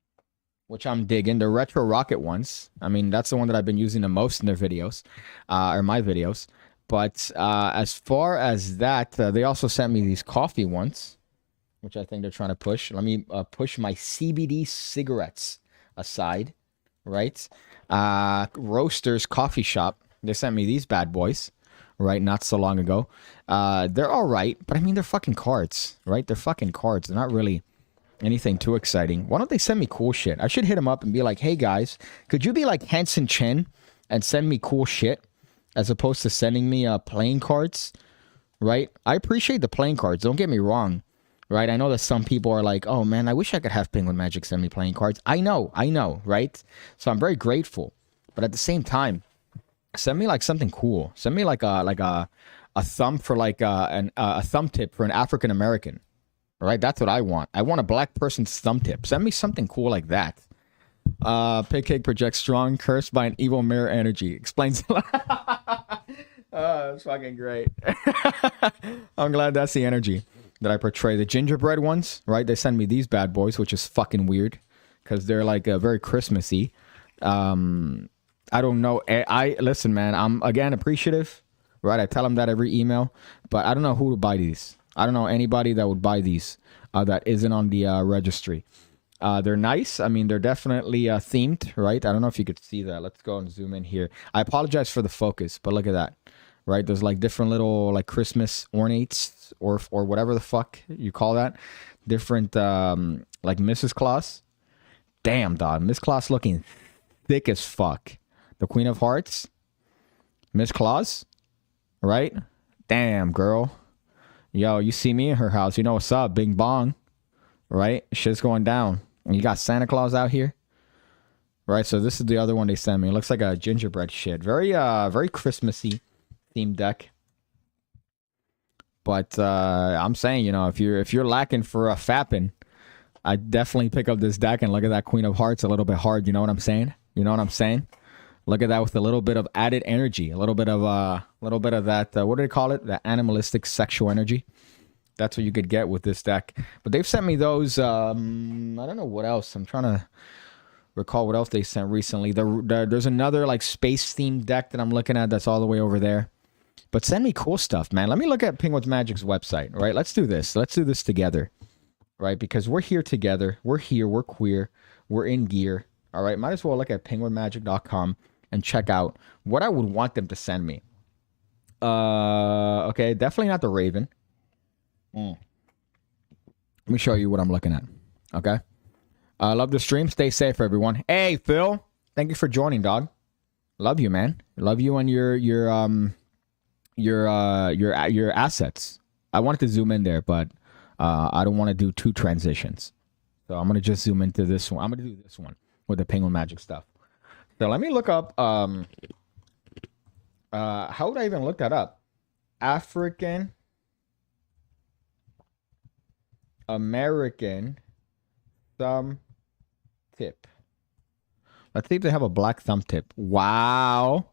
which I'm digging, the Retro Rocket ones. I mean, that's the one that I've been using the most in their videos, or my videos. But as far as that, they also sent me these coffee ones, which I think they're trying to push. Let me push my CBD cigarettes aside, right? Roasters Coffee Shop. They sent me these bad boys, right? Not so long ago. They're all right, but I mean, they're fucking cards, right? They're fucking cards. They're not really anything too exciting. Why don't they send me cool shit? I should hit them up and be like, "Hey guys, could you be like Hanson Chen and send me cool shit as opposed to sending me playing cards?" Right? I appreciate the playing cards. Don't get me wrong. Right? I know that some people are like, "Oh man, I wish I could have Penguin Magic send me playing cards." I know, right? So I'm very grateful. But at the same time, send me like something cool. Send me like a thumb for like a thumb tip for an African American. Right? That's what I want. I want a black person's thumb tip. Send me something cool like that. PigCake projects strong, cursed by an evil mirror energy. Explains a lot. Oh, that's fucking great. I'm glad that's the energy that I portray. The gingerbread ones, right? They send me these bad boys, which is fucking weird because they're like very Christmassy. I don't know. I listen, man. I'm again appreciative, right? I tell them that every email, but I don't know who to buy these. I don't know anybody that would buy these that isn't on the registry. They're nice. I mean, they're definitely themed, right? I don't know if you could see that. Let's go and zoom in here. I apologize for the focus, but look at that, right? There's like different little like Christmas ornates or whatever the fuck you call that. Different like Mrs. Claus. Damn, dog. Miss Claus looking thick as fuck. The Queen of Hearts. Miss Claus, right? Damn, girl. Yo, you see me in her house. You know what's up. Bing bong. Right? Shit's going down. And you got Santa Claus out here. Right? So this is the other one they sent me. It looks like a gingerbread shit. Very Christmassy themed deck. But I'm saying, you know, if you're lacking for a fapping, I definitely pick up this deck and look at that Queen of Hearts a little bit hard. You know what I'm saying? You know what I'm saying? Look at that with a little bit of added energy, a little bit of that. What do they call it? That animalistic sexual energy. That's what you could get with this deck. But they've sent me those. I don't know what else. I'm trying to recall what else they sent recently. There's another like space themed deck that I'm looking at that's all the way over there. But send me cool stuff, man. Let me look at Penguins Magic's website, right? Let's do this. Let's do this together, right? Because we're here together. We're here. We're queer. We're in gear. All right. Might as well look at penguinmagic.com and check out what I would want them to send me. Okay. Definitely not the Raven. Let me show you what I'm looking at. Okay. Love the stream. Stay safe, everyone. Hey, Phil. Thank you for joining, dog. Love you, man. Love you and your assets. I wanted to zoom in there, but I don't want to do two transitions. So I'm gonna just zoom into this one. I'm gonna do this one with the Penguin Magic stuff. So let me look up how would I even look that up? African American thumb tip. Let's see if they have a black thumb tip. Wow.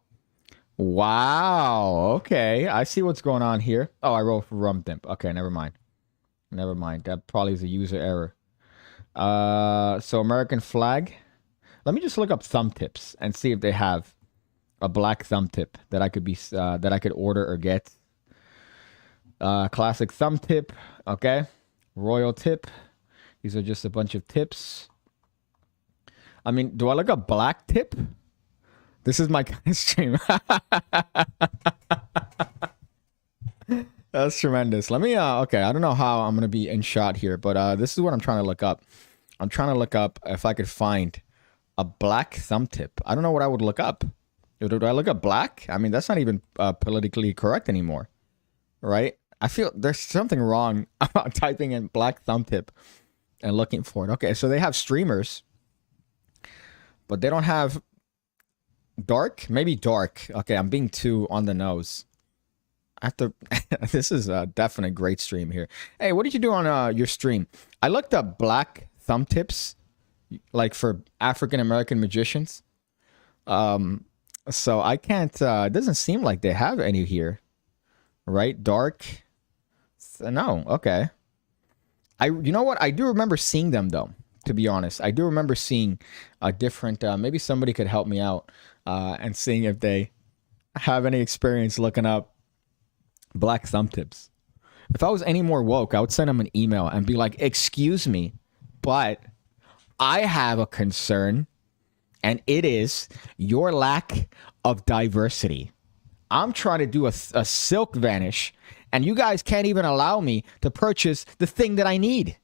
Wow. Okay. I see what's going on here. Oh, I wrote for rum thimp. Okay, never mind. Never mind. That probably is a user error. So American flag. Let me just look up thumb tips and see if they have a black thumb tip that I could order or get. Classic thumb tip. Okay. Royal tip. These are just a bunch of tips. I mean, do I look up black tip? This is my kind of stream. That's tremendous. Let me, okay, I don't know how I'm going to be in shot here, but this is what I'm trying to look up. I'm trying to look up if I could find a black thumb tip. I don't know what I would look up. Do I look up black? I mean, that's not even politically correct anymore, right? I feel there's something wrong about typing in black thumb tip and looking for it. Okay, so they have streamers, but they don't have dark. Maybe dark. Okay, I'm being too on the nose. I have to. This is a definite great stream here. Hey, what did you do on your stream? I looked up black thumb tips, like for African American magicians. So I can't. It doesn't seem like they have any here, right? Dark. No. Okay. You know what? I do remember seeing them though. To be honest, I do remember seeing a different. Maybe somebody could help me out and seeing if they have any experience looking up black thumb tips. If I was any more woke, I would send them an email and be like, "Excuse me, but I have a concern, and it is your lack of diversity. I'm trying to do a silk vanish, and you guys can't even allow me to purchase the thing that I need.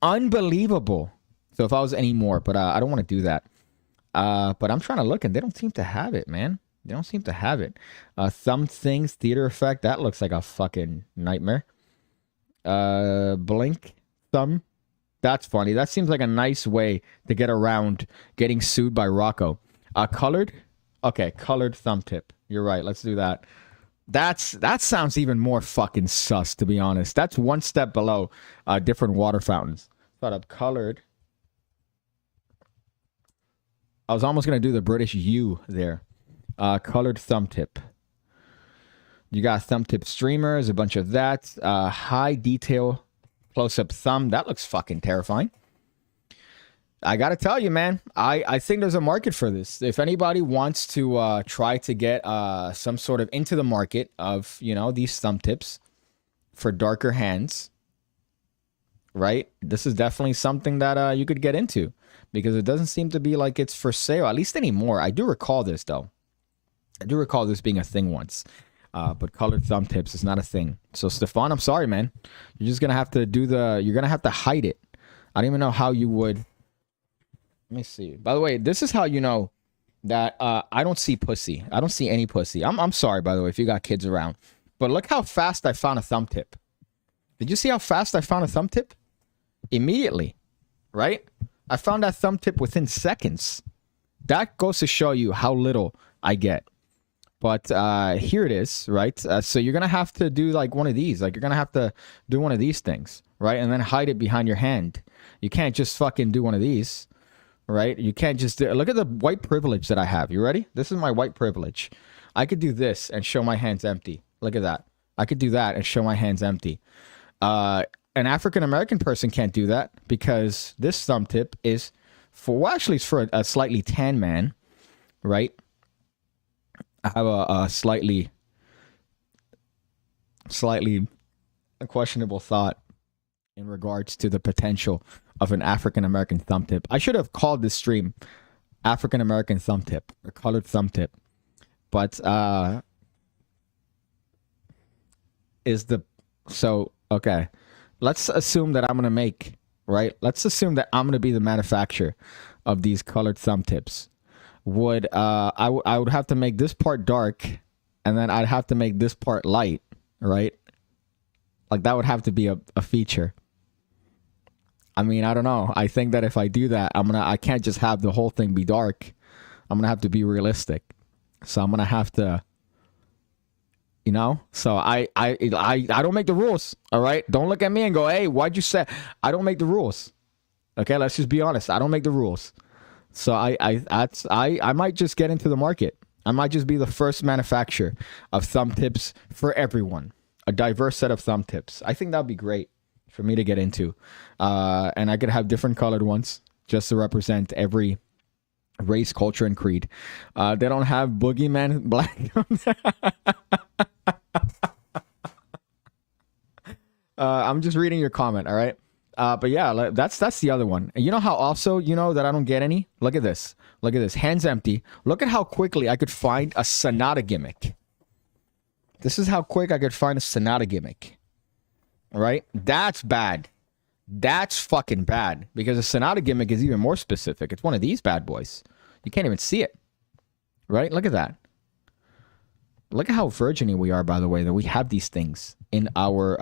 Unbelievable." So if I was any more, but I don't want to do that. But I'm trying to look, and they don't seem to have it, man. They don't seem to have it. Thumb things, theater effect. That looks like a fucking nightmare. Blink thumb. That's funny. That seems like a nice way to get around getting sued by Rocco. Colored. Okay, colored thumb tip. You're right. Let's do that. That sounds even more fucking sus, to be honest. That's one step below different water fountains. Thought up colored. I was almost gonna do the British U there. Colored thumb tip. You got thumb tip streamers, a bunch of that. High detail close-up thumb. That looks fucking terrifying. I gotta tell you, man, I think there's a market for this. If anybody wants to try to get some sort of into the market of, you know, these thumb tips for darker hands, right? This is definitely something that you could get into, because it doesn't seem to be like it's for sale, at least anymore. I do recall this, though. I do recall this being a thing once. But colored thumb tips is not a thing. So, Stefan, I'm sorry, man. You're just going to have to you're going to have to hide it. I don't even know how you would. Let me see. By the way, this is how you know that I don't see pussy. I don't see any pussy. I'm sorry, by the way, if you got kids around. But look how fast I found a thumb tip. Did you see how fast I found a thumb tip? Immediately, right? I found that thumb tip within seconds. That goes to show you how little I get. But here it is, right? So you're gonna have to do like one of these. Like you're gonna have to do one of these things, right? And then hide it behind your hand. You can't just fucking do one of these, right? You can't just look at the white privilege that I have. You ready? This is my white privilege. I could do this and show my hands empty. Look at that. I could do that and show my hands empty. An African American person can't do that because this thumb tip is for, well, actually, it's for a slightly tan man, right? I have a slightly questionable thought in regards to the potential of an African American thumb tip. I should have called this stream African American thumb tip or colored thumb tip, but okay. Let's assume that I'm gonna make, right? Let's assume that I'm gonna be the manufacturer of these colored thumb tips. I would have to make this part dark, and then I'd have to make this part light, right? Like that would have to be a feature. I mean, I don't know. I think that if I do that, I can't just have the whole thing be dark. I'm gonna have to be realistic. So I'm gonna have to, you know. So I don't make the rules. All right. Don't look at me and go, hey, why'd you say? I don't make the rules. Okay, let's just be honest. I don't make the rules. So I might just get into the market. I might just be the first manufacturer of thumb tips for everyone. A diverse set of thumb tips. I think that'd be great for me to get into. And I could have different colored ones just to represent every race, culture, and creed. They don't have boogeyman black. I'm just reading your comment, all right? But yeah, that's the other one. You know how also, you know, that I don't get any? Look at this. Look at this. Hands empty. Look at how quickly I could find a Sonata gimmick. This is how quick I could find a Sonata gimmick. All right? That's bad. That's fucking bad. Because a Sonata gimmick is even more specific. It's one of these bad boys. You can't even see it. Right? Look at that. Look at how virgin we are, by the way, that we have these things in our...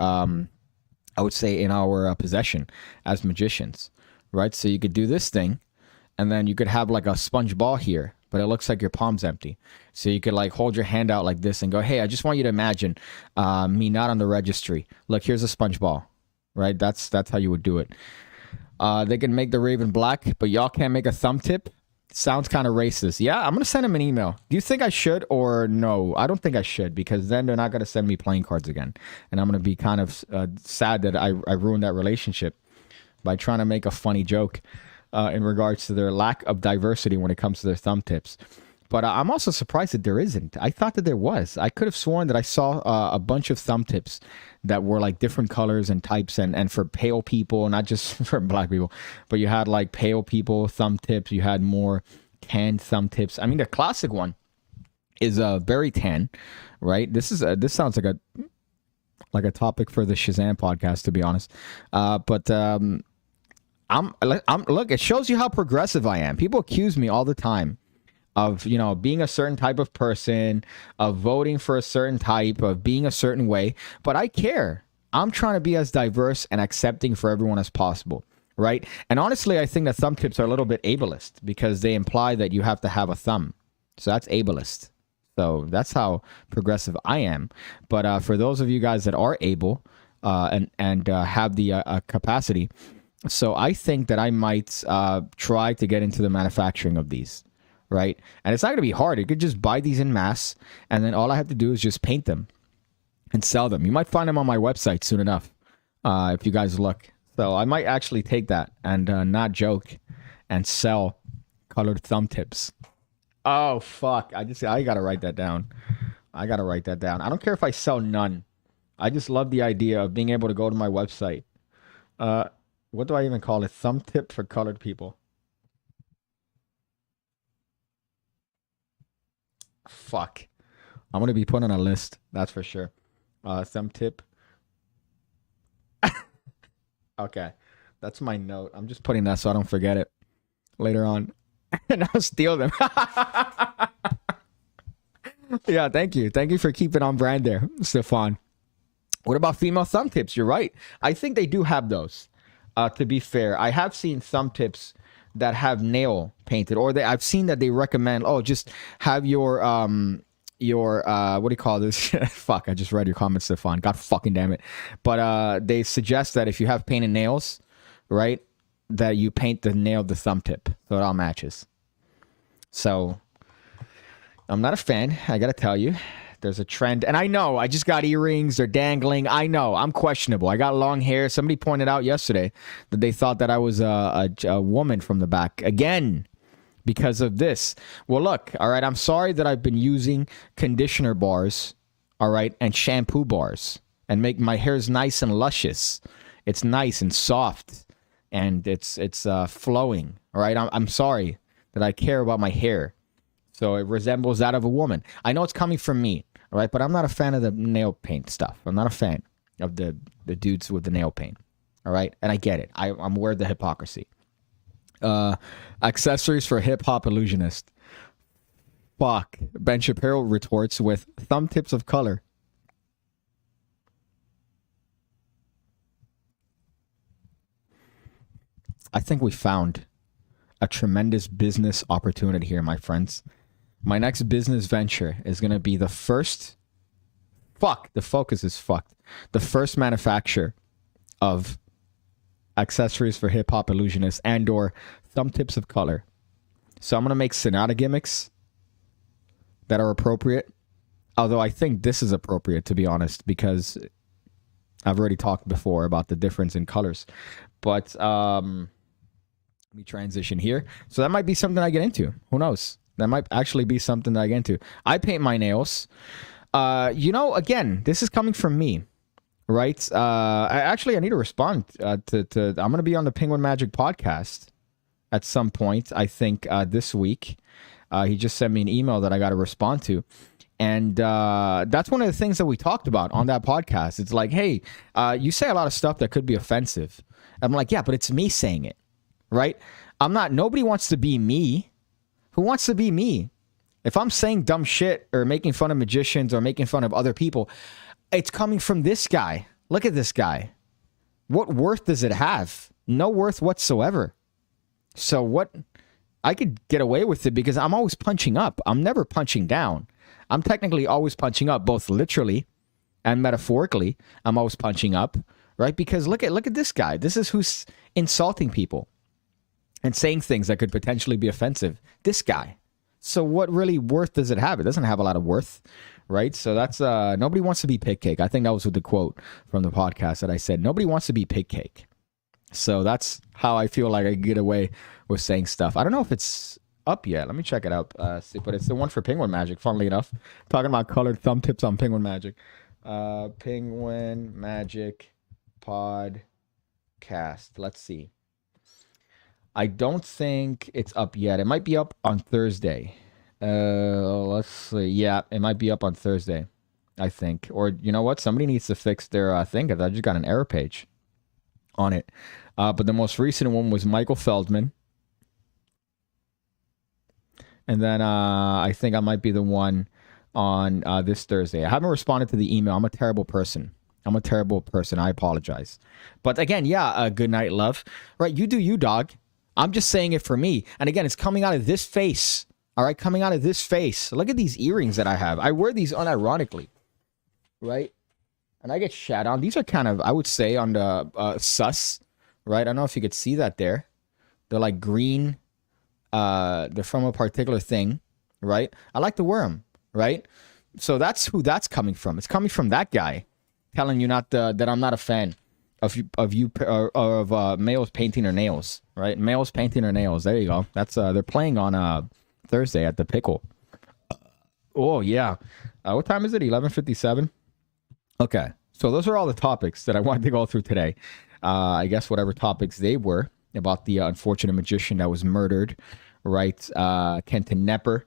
I would say in our possession as magicians, right? So you could do this thing, and then you could have like a sponge ball here, but it looks like your palm's empty. So you could like hold your hand out like this and go, hey, I just want you to imagine me not on the registry. Look, here's a sponge ball, right? That's how you would do it. They can make the Raven black, but y'all can't make a thumb tip. Sounds kind of racist. Yeah, I'm going to send him an email. Do you think I should or no? I don't think I should, because then they're not going to send me playing cards again. And I'm going to be kind of sad that I ruined that relationship by trying to make a funny joke in regards to their lack of diversity when it comes to their thumb tips. But I'm also surprised that there isn't. I thought that there was. I could have sworn that I saw a bunch of thumb tips that were like different colors and types and for pale people, not just for black people, but you had like pale people thumb tips. You had more tan thumb tips. I mean, the classic one is very tan, right? This sounds like a topic for the Shazam podcast, to be honest. But I'm look, it shows you how progressive I am. People accuse me all the time of, you know, being a certain type of person, of voting for a certain type, of being a certain way. But I care. I'm trying to be as diverse and accepting for everyone as possible, right? And honestly, I think that thumb tips are a little bit ableist because they imply that you have to have a thumb. So that's ableist. So that's how progressive I am. But for those of you guys that are able and have the capacity, so I think that I might try to get into the manufacturing of these. Right? And it's not going to be hard. You could just buy these in mass, and then all I have to do is just paint them and sell them. You might find them on my website soon enough if you guys look. So I might actually take that and not joke and sell colored thumb tips. Oh, fuck. I got to write that down. I don't care if I sell none. I just love the idea of being able to go to my website. What do I even call it? Thumb tip for colored people. Fuck. I'm going to be put on a list. That's for sure. Thumb tip. Okay. That's my note. I'm just putting that so I don't forget it later on. And I'll steal them. Yeah, thank you. Thank you for keeping on brand there, Stefan. What about female thumb tips? You're right. I think they do have those. To be fair, I have seen thumb tips that have nail painted, or I've seen that they recommend, just have your your what do you call this? Fuck, I just read your comments, Stefan. God fucking damn it. But they suggest that if you have painted nails, right, that you paint the nail the thumb tip so it all matches. So I'm not a fan, I gotta tell you. There's a trend, and I know I just got earrings, they're dangling. I know I'm questionable. I got long hair. Somebody pointed out yesterday that they thought that I was a woman from the back again because of this. Well, look, all right, I'm sorry that I've been using conditioner bars, all right, and shampoo bars, and make my hair's nice and luscious. It's nice and soft, and it's flowing. All right, I'm sorry that I care about my hair. So it resembles that of a woman. I know it's coming from me, all right? But I'm not a fan of the nail paint stuff. I'm not a fan of the dudes with the nail paint, all right? And I get it. I'm aware of the hypocrisy. Accessories for hip-hop illusionist. Fuck. Ben Shapiro retorts with thumb tips of color. I think we found a tremendous business opportunity here, my friends. My next business venture is going to be the first... Fuck, the focus is fucked. The first manufacturer of accessories for hip-hop illusionists and or thumb tips of color. So I'm going to make Sonata gimmicks that are appropriate. Although I think this is appropriate, to be honest, because I've already talked before about the difference in colors. But let me transition here. So that might be something I get into. Who knows? That might actually be something that I get into. I paint my nails. You know, again, this is coming from me, right? I need to respond to I'm going to be on the Penguin Magic podcast at some point, I think, this week. He just sent me an email that I got to respond to. And that's one of the things that we talked about on that podcast. It's like, hey, you say a lot of stuff that could be offensive. I'm like, yeah, but it's me saying it, right? Nobody wants to be me. Who wants to be me? If I'm saying dumb shit or making fun of magicians or making fun of other people, it's coming from this guy. Look at this guy. What worth does it have? No worth whatsoever. So what? I could get away with it because I'm always punching up. I'm never punching down. I'm technically always punching up, both literally and metaphorically. I'm always punching up, right? Because look at this guy. This is who's insulting people and saying things that could potentially be offensive. This guy. So what really worth does it have? It doesn't have a lot of worth, right? So that's nobody wants to be PigCake. I think that was the quote from the podcast that I said. Nobody wants to be PigCake. So that's how I feel like I get away with saying stuff. I don't know if it's up yet. Let me check it out. See, but it's the one for Penguin Magic, funnily enough. Talking about colored thumb tips on Penguin Magic. Penguin Magic podcast. Let's see. I don't think it's up yet. It might be up on Thursday. Let's see. Yeah, it might be up on Thursday, I think. Or you know what? Somebody needs to fix their thing because I just got an error page on it. But the most recent one was Michael Feldman. And then I think I might be the one on this Thursday. I haven't responded to the email. I'm a terrible person. I apologize. But again, yeah, good night, love. Right, you do you, dog. I'm just saying it for me. And again, it's coming out of this face. All right, coming out of this face. Look at these earrings that I have. I wear these unironically, right? And I get shat on. These are kind of, I would say, on the sus, right? I don't know if you could see that there. They're like green. They're from a particular thing, right? I like to wear them, right? So that's who that's coming from. It's coming from that guy telling you that I'm not a fan of males painting their nails, right? Males painting their nails. There you go. That's they're playing on Thursday at the Pickle. Oh yeah. What time is it? 11:57. Okay. So those are all the topics that I wanted to go through today. I guess whatever topics they were about the unfortunate magician that was murdered, right? Kenton Nepper.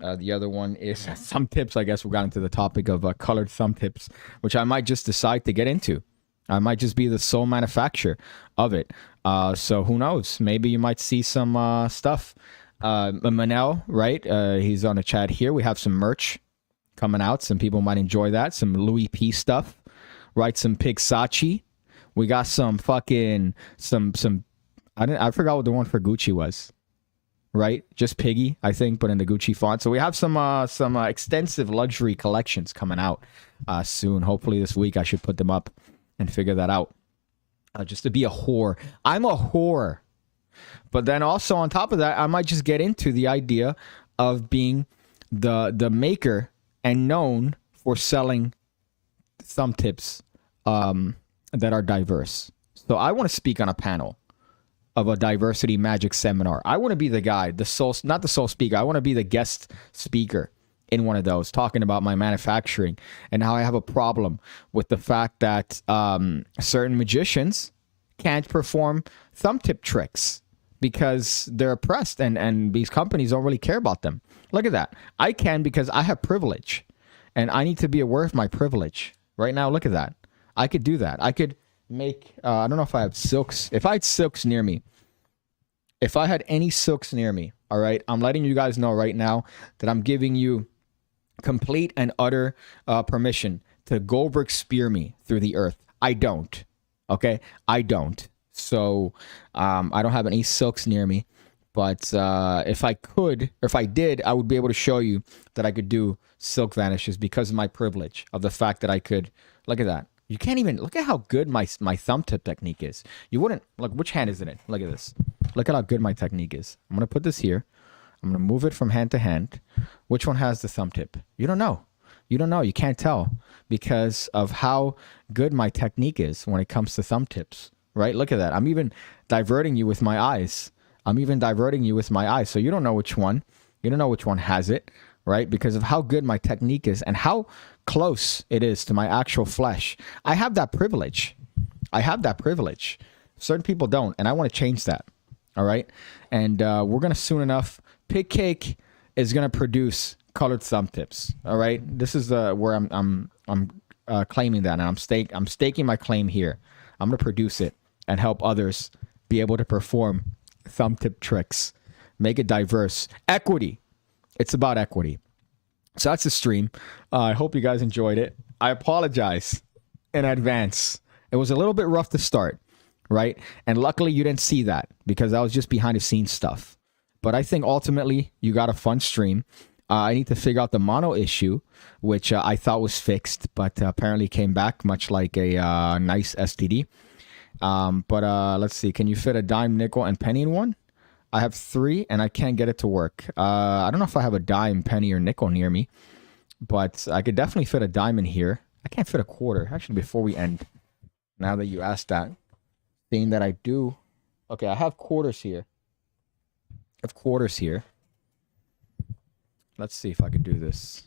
The other one is thumb tips. I guess we got into the topic of colored thumb tips, which I might just decide to get into. I might just be the sole manufacturer of it. So who knows? Maybe you might see some stuff. Manel, right? He's on the chat here. We have some merch coming out. Some people might enjoy that. Some Louis P stuff, right? Some Pigsachi. We got some fucking some. I forgot what the one for Gucci was. right? Just Piggy, I think, but in the Gucci font. So we have some extensive luxury collections coming out soon. Hopefully this week I should put them up and figure that out. Just to be a whore. I'm a whore. But then also on top of that, I might just get into the idea of being the maker and known for selling thumb tips that are diverse. So I want to speak on a panel of a diversity magic seminar. I want to be the guy, not the sole speaker. I want to be the guest speaker in one of those, talking about my manufacturing and how I have a problem with the fact that certain magicians can't perform thumb tip tricks because they're oppressed and these companies don't really care about them. Look at that. I can because I have privilege and I need to be aware of my privilege. Right now, look at that. I could do that. I could make, I don't know if I have silks. If I had silks near me, if I had any silks near me, all right, I'm letting you guys know right now that I'm giving you complete and utter permission to Goldberg spear me through the earth. I don't. Okay? I don't. So I don't have any silks near me. But if I could, or if I did, I would be able to show you that I could do silk vanishes because of my privilege, of the fact that I could. Look at that. You can't even, look at how good my thumb tip technique is. You wouldn't, look, which hand is it in? Look at this. Look at how good my technique is. I'm going to put this here. I'm going to move it from hand to hand. Which one has the thumb tip? You don't know. You don't know. You can't tell because of how good my technique is when it comes to thumb tips, right? Look at that. I'm even diverting you with my eyes. So you don't know which one. You don't know which one has it, right? Because of how good my technique is and how close it is to my actual flesh. I have that privilege. Certain people don't, and I want to change that. All right? And we're going to soon enough, PigCake is going to produce colored thumb tips. All right? This is where I'm claiming that, and I'm staking my claim here. I'm going to produce it and help others be able to perform thumb tip tricks. Make it diverse. Equity. It's about equity. So that's the stream. I hope you guys enjoyed it. I apologize in advance. It was a little bit rough to start, right? And luckily you didn't see that because that was just behind the scenes stuff. But I think ultimately you got a fun stream. I need to figure out the mono issue, which I thought was fixed, but apparently came back much like a nice STD. But let's see. Can you fit a dime, nickel, and penny in one? I have 3, and I can't get it to work. I don't know if I have a dime, penny, or nickel near me, but I could definitely fit a dime in here. I can't fit a quarter. Actually, before we end, now that you asked that, seeing that I do. Okay, I have quarters here. Let's see if I could do this.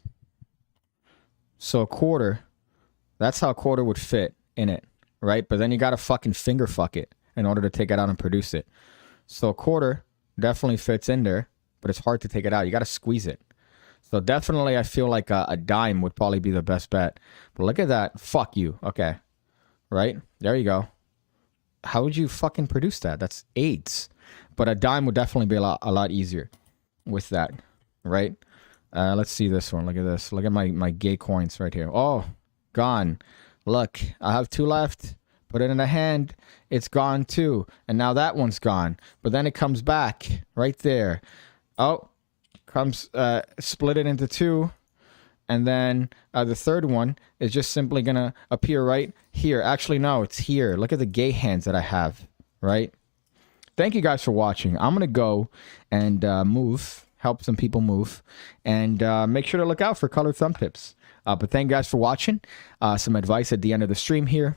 So a quarter, that's how a quarter would fit in it, right? But then you got to fucking finger fuck it in order to take it out and produce it. So a quarter definitely fits in there, but it's hard to take it out. You got to squeeze it. So definitely I feel like a dime would probably be the best bet. But look at that. Fuck you. Okay. Right? There you go. How would you fucking produce that? That's AIDS. But a dime would definitely be a lot easier with that. Right? Let's see this one. Look at this. Look at my gay coins right here. Oh, gone. Look, I have 2 left. Put it in a hand. It's gone too. And now that one's gone. But then it comes back right there. Oh, comes split it into 2. And then the third one is just simply going to appear right here. Actually, no, it's here. Look at the gay hands that I have, right? Thank you guys for watching. I'm going to go and help some people move. And make sure to look out for colored thumb tips. But thank you guys for watching. Some advice at the end of the stream here.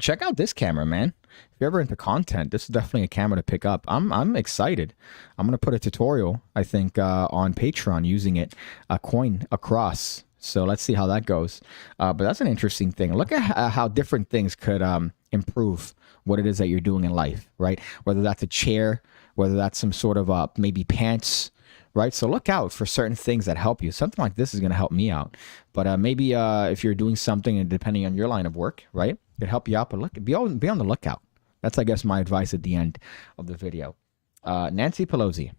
Check out this camera, man. If you're ever into content, this is definitely a camera to pick up. I'm excited. I'm gonna put a tutorial, I think, on Patreon using it, a coin across. So let's see how that goes. But that's an interesting thing. Look at how different things could improve what it is that you're doing in life, right? Whether that's a chair, whether that's some sort of maybe pants, right? So look out for certain things that help you. Something like this is going to help me out. But maybe if you're doing something and depending on your line of work, right, it could help you out. But look, be on the lookout. That's, I guess, my advice at the end of the video. Nancy Pelosi.